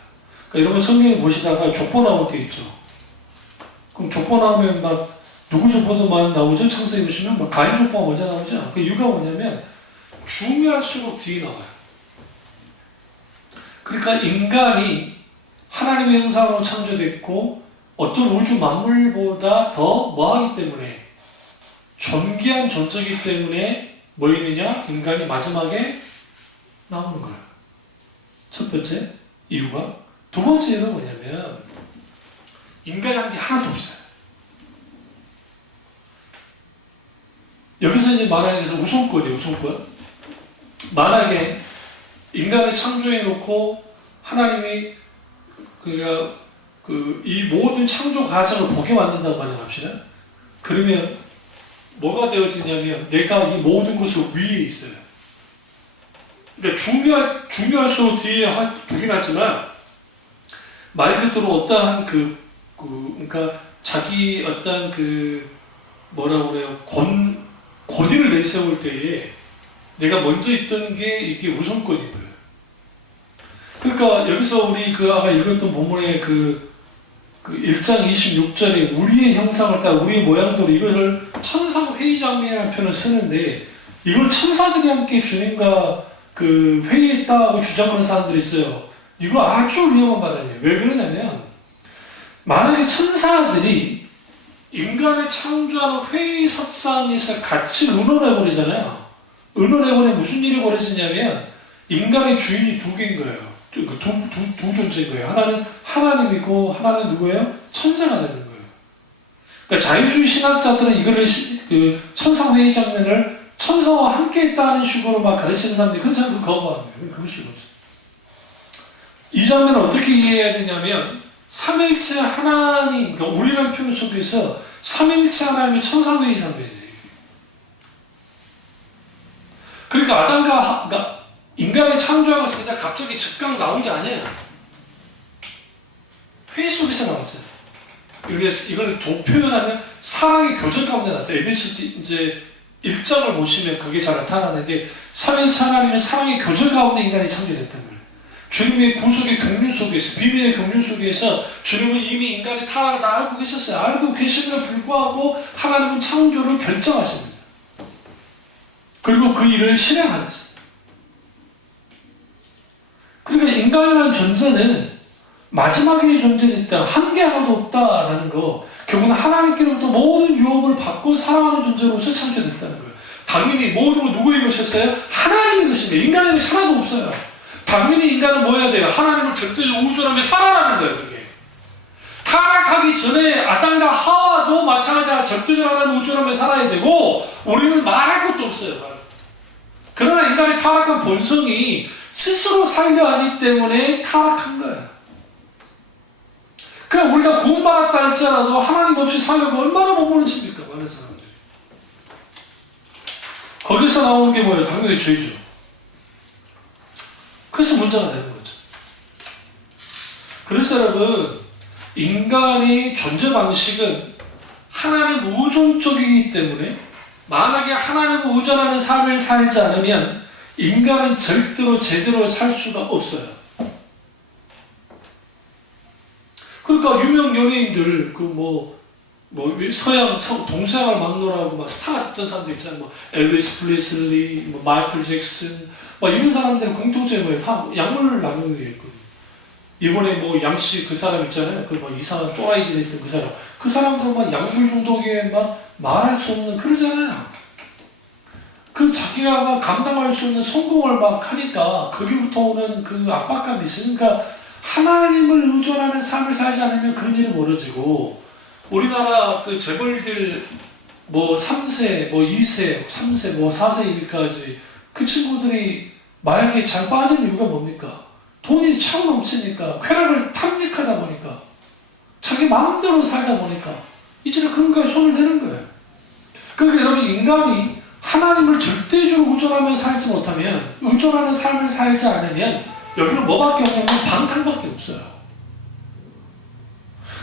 그러니까 여러분 성경을 보시다가 족보 나올 때 있죠. 그럼 족보 나오면 막 누구 족보도만 나오죠? 창세기 보시면 막 가인 족보가 먼저 나오죠. 그 이유가 뭐냐면 중요할수록 뒤에 나와요. 그러니까 인간이 하나님의 형상으로 창조됐고 어떤 우주 만물보다 더 뭐하기 때문에 존귀한 존재이기 때문에 뭐 있느냐? 인간이 마지막에 나오는 거예요. 첫 번째 이유가. 두 번째 이유는 뭐냐면 인간이란 게 하나도 없어요. 여기서 이제 말하는 것은 우선권이에요. 우선권. 만약에 인간을 창조해 놓고 하나님이 이 모든 창조 과정을 보게 만든다고 가정합시다. 그러면 뭐가 되어지냐면 내가 이 모든 것을 위에 있어요. 그러니까 중요할수록 뒤에 두긴 하지만 말 그대로 어떠한 그러니까 자기 어떤 뭐라고 그래요? 권위를 내세울 때에 내가 먼저 있던 게 이게 우선권인 거예요. 그러니까 여기서 우리 아까 읽었던 본문의 1장 26절에 우리의 형상을 따라 우리의 모양대로 이것을 천상회의장면이라는 표현을 쓰는데 이걸 천사들이 함께 주님과 회의했다고 주장하는 사람들이 있어요. 이거 아주 위험한 발언이에요. 왜 그러냐면 만약에 천사들이 인간을 창조하는 회의석상에서 같이 의논해버리잖아요. 의논해버리면 무슨 일이 벌어지냐면 인간의 주인이 두 개인 거예요. 두 존재인 거예요. 하나는 하나님이고 하나는 누구예요? 천사가 되는 거예요. 그러니까 자유주의 신학자들은 이거를 천상회의 장면을 천사와 함께 했다는 식으로 막 가르치는 사람들이 그런 사람들 거부합니다. 그럴 수가 없어요. 이 장면을 어떻게 이해해야 되냐면 삼일체 하나님, 그러니까 우리라는 표현 속에서 삼일체 하나님의 천상회의 장면이에요. 그러니까 아담과 인간을 창조하고서 그냥 갑자기 즉각 나온 게 아니에요. 회의 속에서 나왔어요. 이걸 표현하면 사랑의 교전 가운데 나왔어요. 에베소 이제 1장을 보시면 그게 잘 나타나는데 삼일체 하나님의 사랑의 교전 가운데 인간이 창조됐다는 거예요. 주님의 구속의 경륜 속에서, 비밀의 경륜 속에서 주님은 이미 인간의 타락을 다 알고 계셨어요. 알고 계심에도 불구하고 하나님은 창조를 결정하십니다. 그리고 그 일을 실행하셨어요. 그러니까 인간이라는 존재는 마지막에 존재됐다, 한계 하나도 없다라는 거, 결국은 하나님께로부터 모든 유업을 받고 살아가는 존재로서 창조됐다는 거예요. 당연히 모든 건 누구의 것이었어요? 하나님의 것입니다. 인간의 것이 하나도 없어요. 당연히 인간은 뭐 해야 돼요? 하나님을 절대적 우주라며 살아나는 거예요. 그게. 전에 아담과 하와도 마찬가지로 절대적으로 우주라며 살아야 되고 우리는 말할 것도 없어요. 그러나 인간의 타락한 본성이 스스로 살려 하기 때문에 타락한 거예요. 그러니까 우리가 구원받았다 할지라도 하나님 없이 살려고 얼마나 못 보내십니까? 많은 사람들이. 거기서 나오는 게 뭐예요? 당연히 죄죠. 그래서 문제가 되는 거죠. 그래서 여러분, 인간의 존재 방식은 하나님 우존적이기 때문에 만약에 하나님 우존하는 삶을 살지 않으면 인간은 절대로 제대로 살 수가 없어요. 그러니까 유명 연예인들 서양 동서양을 막론하고 막 스타가 됐던 사람들 있잖아요. 뭐 엘비스 프레슬리, 뭐 마이클 잭슨, 막 이런 사람들은 공통점이 뭐예요? 다 약물을 남용을 했거든요. 이번에 뭐 양씨 그 사람 있잖아요. 그 막 이상한 또라이질 했던 그 사람. 그 사람들은 막 약물 중독에 막 말할 수 없는 그러잖아요. 그 자기가 막 감당할 수 있는 성공을 막 하니까 거기부터 오는 그 압박감이 있으니까 하나님을 의존하는 삶을 살지 않으면 그런 일이 벌어지고 우리나라 그 재벌들 뭐 3세, 뭐 2세, 3세, 뭐 4세 일까지 그 친구들이 마약에 잘 빠진 이유가 뭡니까? 돈이 차고 넘치니까 쾌락을 탐닉하다 보니까 자기 마음대로 살다 보니까 이제는 그런 거에 손을 대는 거예요. 그러니까 여러분 인간이 하나님을 절대적으로 의존하며 살지 못하면 의존하는 삶을 살지 않으면 여기는 뭐밖에 없냐면 방탕밖에 없어요.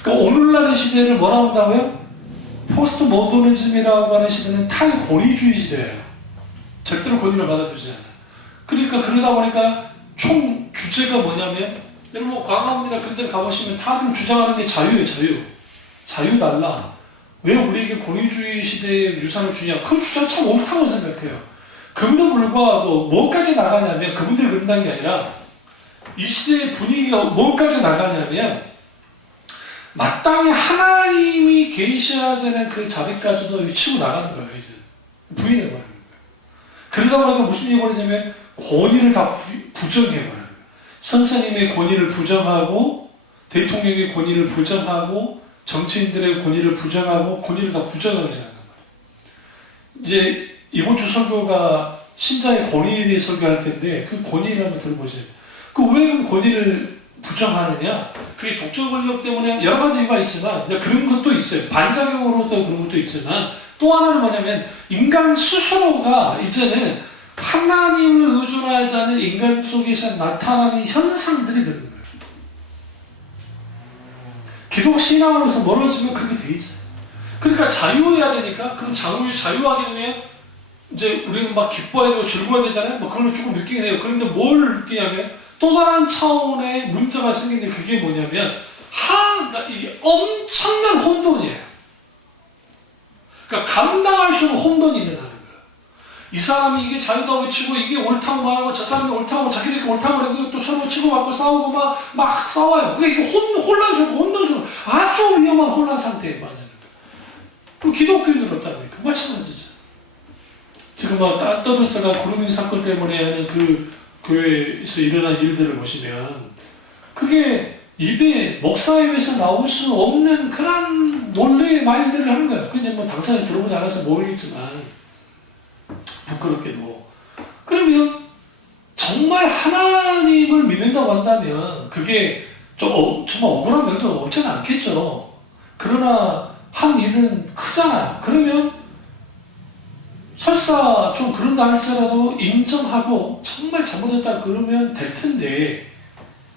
그러니까 오늘날의 시대를 뭐라고 한다고요? 포스트 모더니즘이라고 하는 시대는 탈권위주의 시대예요. 절대로 권위를 받아주지 않아요. 그러니까 그러다 보니까 총 주제가 뭐냐면 여러분 뭐 광화문이나 그런 데 가보시면 다들 주장하는 게 자유예요. 자유 달라. 왜 우리에게 권위주의 시대의 유산을 주냐? 그 주장 참 옳다고 생각해요. 그럼에도 불구하고 뭐까지 나가냐면 그분들이 그런다는 게 아니라 이 시대의 분위기가 뭐까지 나가냐면 마땅히 하나님이 계셔야 되는 그 자리까지도 치고 나가는 거예요. 이제 부인해버리는 거예요. 그러다 보니까 무슨 일이 벌어지냐면 권위를 다 부정해버려요. 선생님의 권위를 부정하고 대통령의 권위를 부정하고 정치인들의 권위를 부정하고 권위를 다 부정하기 시작하는 거예요. 이제 이번 주 설교가 신자의 권위에 대해 설교할 텐데 그 권위를 한번 들어보세요. 그 왜 그 권위를 부정하느냐? 그게 독점 권력 때문에 여러 가지 이유가 있지만 그런 것도 있어요. 반작용으로 또 그런 것도 있지만 또 하나는 뭐냐면 인간 스스로가 이제는 하나님을 의존하지 않은 인간 속에서 나타나는 현상들이 그런 거예요. 기독 신앙으로서 멀어지면 그렇게 돼 있어요. 그러니까 자유해야 되니까 그럼 자유하게 되면 이제 우리는 막 기뻐야 되고 즐거워야 되잖아요. 뭐 그런 걸 조금 느끼게 돼요. 그런데 뭘 느끼냐면 또 다른 차원의 문제가 생기는데 그게 뭐냐면 이게 엄청난 혼돈이에요. 그러니까 감당할 수 없는 혼돈이 일어나는 거예요. 이 사람이 이게 자유다 외치고 이게 옳다고 말하고 저 사람이 옳다고 자기들이 옳다고 그러고 또 서로 치고받고 싸우고 막 싸워요. 그러니까 이게 혼란스럽고 혼돈스럽고 아주 위험한 혼란 상태에 빠지는 거예요. 그럼 기독교인은 어떻습니까? 마찬가지죠. 지금 막 떠들썩한 구루밍 사건 때문에 하는 그 교회에서 일어난 일들을 보시면 그게 입에 목사의 입에서 나올 수 없는 그런 논리의 말들을 하는 거예요. 그냥 뭐 당사자를 들어보지 않아서 모르겠지만 부끄럽게도. 그러면 정말 하나님을 믿는다고 한다면 그게 정말 억울한 면도 없지는 않겠죠. 그러나 한 일은 크잖아요. 그러면 설사 좀 그런다 할지라도 인정하고 정말 잘못했다 그러면 될 텐데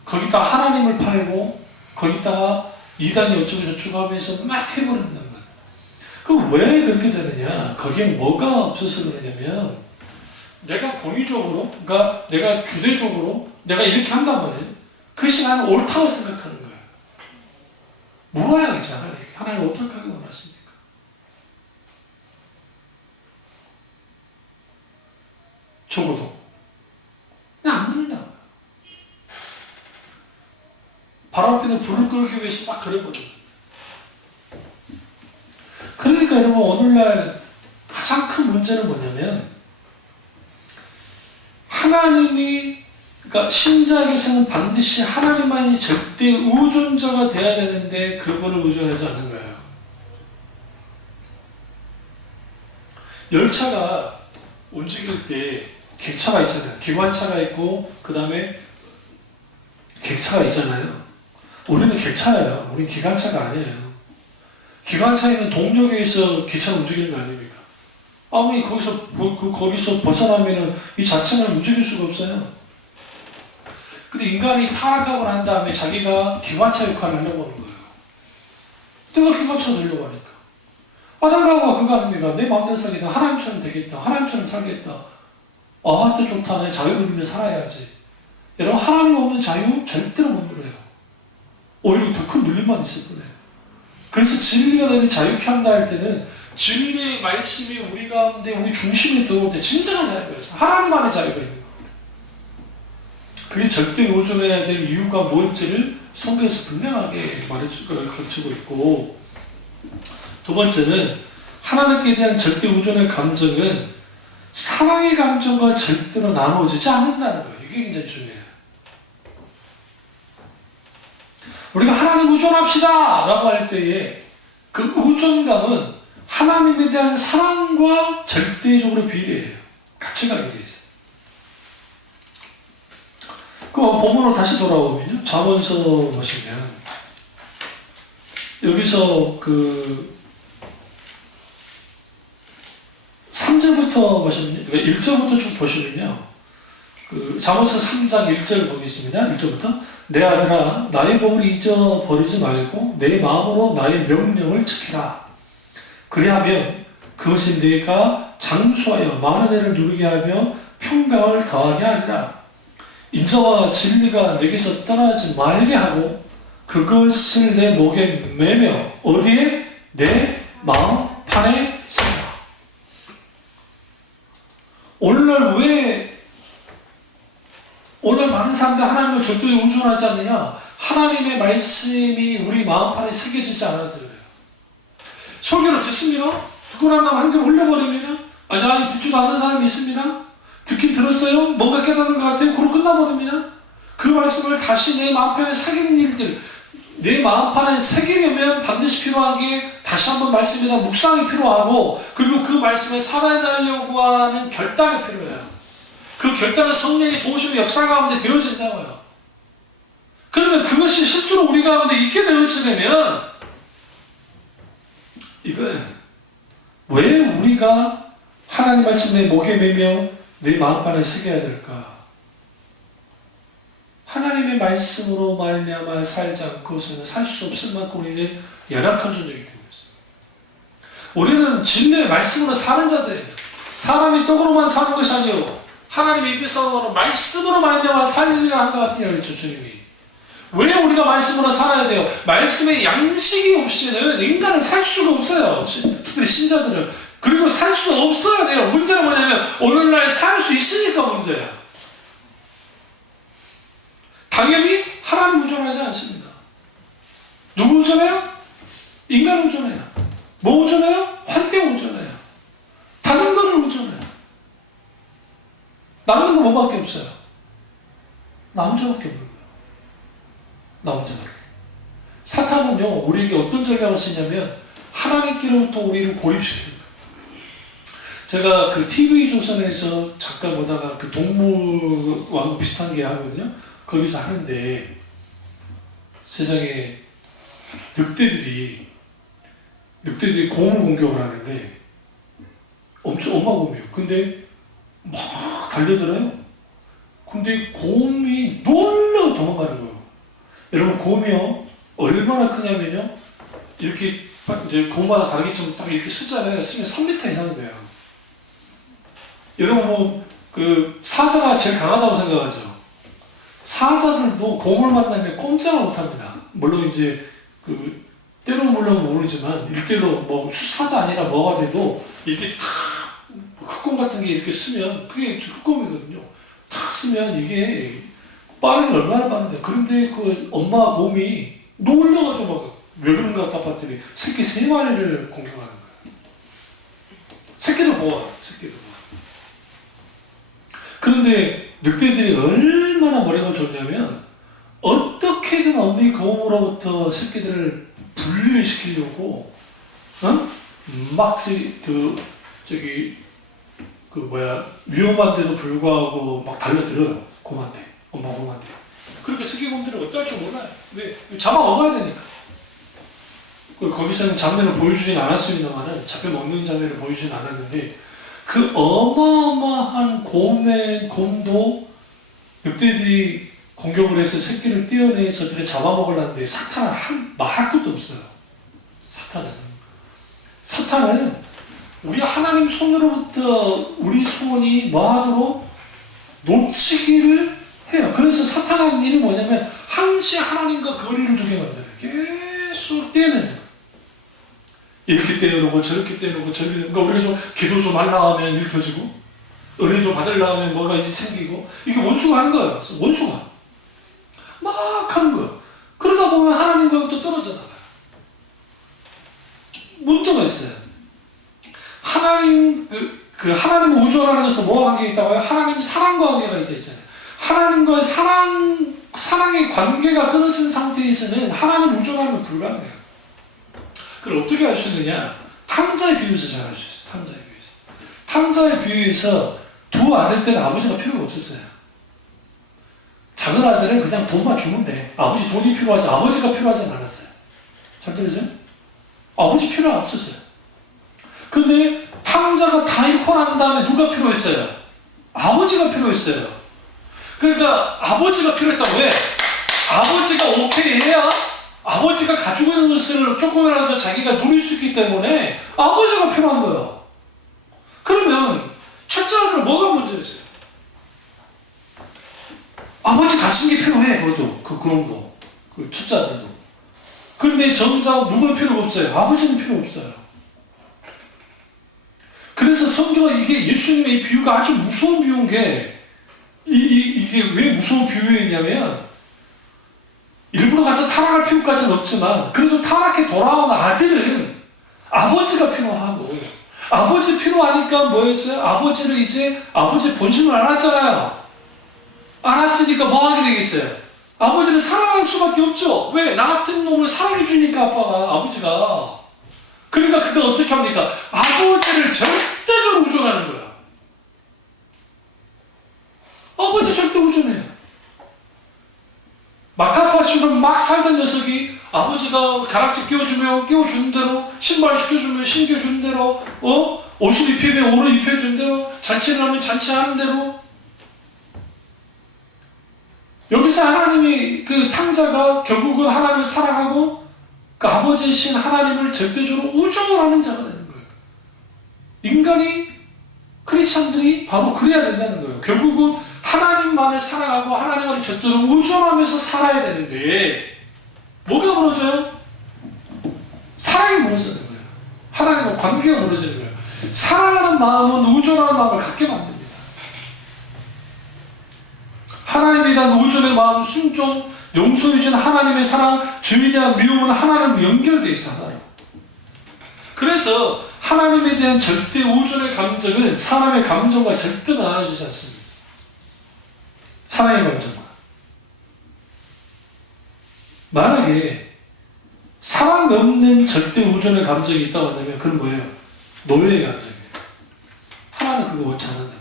거기다 하나님을 팔고 거기다가 이단이 어쩌고 저쩌고 하면서 막 해버린단 말이에요. 그럼 왜 그렇게 되느냐? 거기에 뭐가 없어서 그러냐면 내가 권위적으로, 그러니까 내가 주대적으로 내가 이렇게 한단 말이에요. 그것이 나는 옳다고 생각하는 거예요. 물어야겠죠. 하나님 어떻게 하기 원하십니까? 적어도 그냥 안 묻는다고요. 바로 앞에는 불을 끌기 위해서 막 그래버려요. 그러니까 여러분 오늘날 가장 큰 문제는 뭐냐면 하나님이 그러니까 신자에게서는 반드시 하나님만이 절대 의존자가 돼야 되는데 그분을 의존하지 않는 거예요. 열차가 움직일 때 객차가 있잖아요. 기관차가 있고 그 다음에 객차가 있잖아요. 우리는 객차예요. 우리는 기관차가 아니에요. 기관차에는 동력에 의해서 기차가 움직이는 거 아닙니까? 아무리 거기서 벗어나면은 이 자체는 움직일 수가 없어요. 근데 인간이 타락하고 난 다음에 자기가 기관차 역할을 하려고 하는 거예요. 내가 기관차 되려고 하니까. 아담과 그거 아닙니까? 내 마음대로 살겠다. 하나님처럼 되겠다. 하나님처럼 살겠다. 아, 또 좋다. 내 자유를 누리며 살아야지. 여러분, 하나님 없는 자유 절대로 못 누려요. 오히려 더 큰 눌림만 있을 뿐이에요. 그래서 진리가 되는 자유케 한다 할 때는 진리의 말씀이 우리 가운데 우리 중심에 들어올 때 진정한 자유가 있어요. 하나님 안에 자유가 있는 거예요. 그게 절대 의존해야 될 이유가 뭔지를 성경에서 분명하게 가르치고 있고, 두 번째는 하나님께 대한 절대 의존의 감정은 사랑의 감정과 절대로 나누어지지 않는다는 거예요. 이게 굉장히 중요해요. 우리가 하나님 의존합시다 라고 할 때에 그 의존감은 하나님에 대한 사랑과 절대적으로 비례해요. 같이 가게 돼 있어요. 그럼 본문으로 다시 돌아오면요. 잠언서 보시면 여기서 그 3절부터 보시면요. 1절부터 쭉 보시면요. 그 잠언서 3장 1절 보겠습니다. 1절부터 내 아들아 나의 법을 잊어버리지 말고 내 마음으로 나의 명령을 지키라. 그리하면 그것이 내가 장수하여 많은 애를 누리게 하며 평강을 더하게 하리라. 인자와 진리가 내게서 떠나지 말게 하고 그것을 내 목에 매며 어디에? 내 마음판에 쓰라. 오늘날 많은 사람들 하나님을 절대 의존하지 않느냐? 하나님의 말씀이 우리 마음판에 새겨지지 않아서 그래요. 설교를 듣습니다. 듣고 난 다음 한 귀로 흘려버립니다. 아니 듣지도 않는 사람이 있습니다. 듣긴 들었어요. 뭔가 깨닫는 것 같아요. 그러고 끝나버립니다. 그 말씀을 다시 내 마음판에 새기는 일들, 내 마음판에 새기려면 반드시 필요한 게 다시 한번 말씀에다 묵상이 필요하고, 그리고 그 말씀에 살아내려고 하는 결단이 필요해요. 그 결단은 성령의 도우심의 역사 가운데 되어진다고요. 그러면 그것이 실제로 우리 가운데 있게 되어지려면 이거예요. 왜 우리가 하나님 말씀 내 목에 매며 내 마음판에 새겨야 될까? 하나님의 말씀으로 말미암아 살지 않고서는 살 수 없을 만큼 우리는 연약한 존재이기 때문이었습니다. 우리는 진리의 말씀으로 사는 자들이에요. 사람이 떡으로만 사는 것이 아니요 하나님의 입에서 말씀으로 말미암아 살리라 한 것 같은 이야기죠. 주님이. 왜 우리가 말씀으로 살아야 돼요? 말씀의 양식이 없이는 인간은 살 수가 없어요. 특별히 신자들은. 그리고 살 수 없어야 돼요. 문제는 뭐냐면 오늘날 살 수 있으니까 문제야. 당연히 하나님 의존하지 않습니다. 누구 의존해요? 인간 의존해요. 뭐 의존해요? 환경 의존해요. 다른 거를 의존해요. 남는 거 뭐밖에 없어요? 나 혼자밖에 없는 거예요. 나 혼자밖에. 사탄은요, 우리에게 어떤 전략을 쓰냐면 하나님께로부터 우리를 고립시키는 거예요. 제가 그 TV조선에서 잠깐 보다가 그 동물왕 비슷한 게 하거든요. 거기서 하는데 세상에 늑대들이 곰을 공격을 하는데 엄청 어마어마해요. 근데 막 달려들어요. 근데 곰이 놀라고 도망가는 거예요. 여러분 곰이요 얼마나 크냐면요 이렇게 이제 곰마다 다르겠지만 딱 이렇게 쓰잖아요. 쓰면 3m 이상 돼요. 여러분 뭐 그 사자가 제일 강하다고 생각하죠. 사자들도 곰을 만나면 꼼짝을 못합니다. 물론 이제 그 때로는 물론 모르지만 일대로 뭐 수사자 아니라 뭐가 돼도 이게 탁 흑곰 같은 게 이렇게 쓰면 그게 흑곰이거든요. 탁 쓰면 이게 빠르게 얼마나 빠른데. 그런데 그 엄마 곰이 놀려가지고 막 왜 그런가 답답했더니 새끼 3마리를 공격하는 거예요. 새끼를 모아요. 새끼를 모아. 그런데 늑대들이 얼마나 머리가 좋냐면 어떻게든 어미 거음으로부터 새끼들을 분리시키려고 위험한데도 불구하고 막 달려들어요. 곰한테, 엄마 곰한테. 그렇게 새끼곰들은 어떨 줄 몰라요. 왜? 잡아먹어야 되니까. 거기서는 장면을 보여주진 않았습니다만은, 잡혀먹는 장면을 보여주진 않았는데, 그 어마어마한 곰도 늑대들이 공격을 해서 새끼를 떼어내서 저들을 잡아먹으려는데 사탄은 말할 것도 없어요. 사탄은 우리 하나님 손으로부터 우리 손이 뭐하도록 놓치기를 해요. 그래서 사탄하는 일이 뭐냐면 항시 하나님과 거리를 두게 만들어요. 계속 떼어내는 거예요. 이렇게 떼어놓고 저렇게 떼어놓고 저렇게, 그러니까 우리가 좀 기도 좀 하려고 하면 일 터지고 은혜 좀 받으려고 하면 뭐가 이제 생기고, 이게 원수가 하는 거예요. 원수가 막 하는 거예요. 그러다 보면 하나님과부터 떨어져 나가요. 문제가 있어요. 하나님, 하나님 우주라는 것은 뭐와 관계가 있다고요? 하나님 사랑과 관계가 있다 했잖아요. 하나님과의 사랑의 관계가 끊어진 상태에서는 하나님 우주라는 건 불가능해요. 그걸 어떻게 알 수 있느냐? 탕자의 비유에서 잘 알 수 있어요. 탕자의 비유에서 두 아들 때는 아버지가 필요가 없었어요. 작은 아들은 그냥 돈만 주면 돼. 아버지 돈이 필요하지, 아버지가 필요하지 않았어요. 잘 들으세요? 아버지 필요 없었어요. 근데 탕자가 다 잃고 난 다음에 누가 필요했어요? 아버지가 필요했어요. 그러니까 아버지가 필요했다고. 왜? 아버지가 오케이 해야 아버지가 가지고 있는 것을 조금이라도 자기가 누릴 수 있기 때문에 아버지가 필요한 거예요. 그러면 첫째 아들은 뭐가 문제였어요? 아버지 가진 게 필요해. 그런 거. 그 첫째 아들도. 그런데 정작 누구는 필요가 없어요? 아버지는 필요 없어요. 그래서 성경은 이게 예수님의 비유가 아주 무서운 비유인 게, 이게 왜 무서운 비유였냐면, 일부러 가서 타락할 필요까지는 없지만, 그래도 타락해 돌아온 아들은 아버지가 필요하고, 아버지 필요하니까 뭐였어요? 아버지를 이제, 아버지 본심을 알았잖아요. 알았으니까 뭐 하게 되겠어요? 아버지를 사랑할 수밖에 없죠. 왜? 나 같은 놈을 사랑해주니까 아버지가. 그러니까 그가 어떻게 합니까? 아버지를 절대적으로 우존하는 거야. 아버지 절대 우존해요. 마카파슈는 막 살던 녀석이 아버지가 가락지 끼워주는 대로, 신발 시켜주면 신겨주는 대로, 옷을 입히면 옷을 입혀준 대로, 잔치를 하면 잔치하는 대로. 여기서 하나님이, 그 탕자가 결국은 하나님을 사랑하고 그 아버지이신 하나님을 절대적으로 우정을 하는 자가 되는 거예요. 인간이, 크리스찬들이 바로 그래야 된다는 거예요. 결국은 하나님만을 사랑하고 하나님만을 절대로 우정하면서 살아야 되는데, 뭐가 무너져요? 사랑이 무너지는 거예요. 하나님과 관계가 무너지는 거예요. 사랑하는 마음은 우정하는 마음을 갖게 만듭니다. 하나님에 대한 우존의 마음, 순종, 용서해주신 하나님의 사랑, 죄에 대한 미움은 하나님과 연결되어 있어요. 그래서 하나님에 대한 절대 우존의 감정은 사람의 감정과 절대 나눠지지 않습니다. 사랑의 감정과. 만약에 사랑 없는 절대 우존의 감정이 있다고 한다면 그건 뭐예요? 노예의 감정이에요. 하나는 그거 원치 않는다.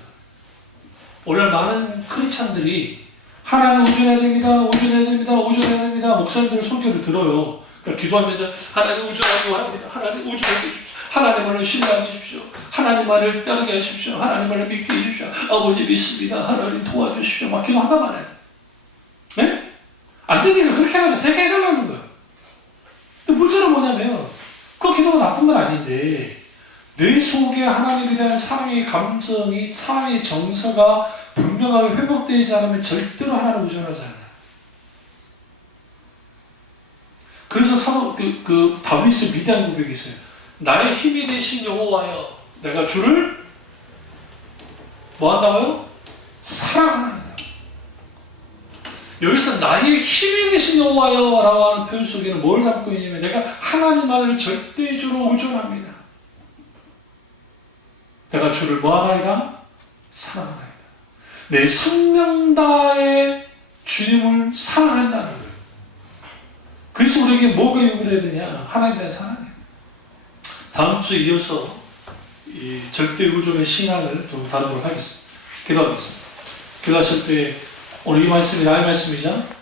오늘 많은 크리스찬들이 하나님 우존해야 됩니다. 목사님들의 설교를 들어요. 그러니까 기도하면서 하나님 우존하기 원합니다. 하나님 우존하게 해주십시오. 하나님만을 신뢰하게 해주십시오. 하나님만을 따르게 하십시오. 하나님만을 믿게 해주십시오. 아버지 믿습니다. 하나님 도와주십시오. 막 기도한단 말이에요. 네? 안 되니까 그렇게 해가지고 되게 해달라는 거예요. 근데 문제는 뭐냐면 그 기도가 나쁜 건 아닌데 내 속에 하나님에 대한 사랑의 감정이, 사랑의 정서가 분명하게 회복되지 않으면 절대로 하나님 의존하지 않아요. 그래서 다윗의 위대한 고백이 있어요. 나의 힘이 되신 여호와여, 내가 주를 뭐 한다고요? 사랑하나이다. 여기서 나의 힘이 되신 여호와여 라고 하는 표현 속에는 뭘 담고 있냐면 내가 하나님만을 절대적으로 의존합니다. 내가 주를 뭐하나이다? 사랑하나이다. 내 생명 다해 주님을 사랑한다는 거예요. 그래서 우리에게 뭐가 요구돼야 되냐? 하나님에 대한 사랑이에요. 다음 주에 이어서 이 절대 의존의 신앙을 좀 다루도록 하겠습니다. 기도하겠습니다. 기도하실 때 오늘 이 말씀이 나의 말씀이자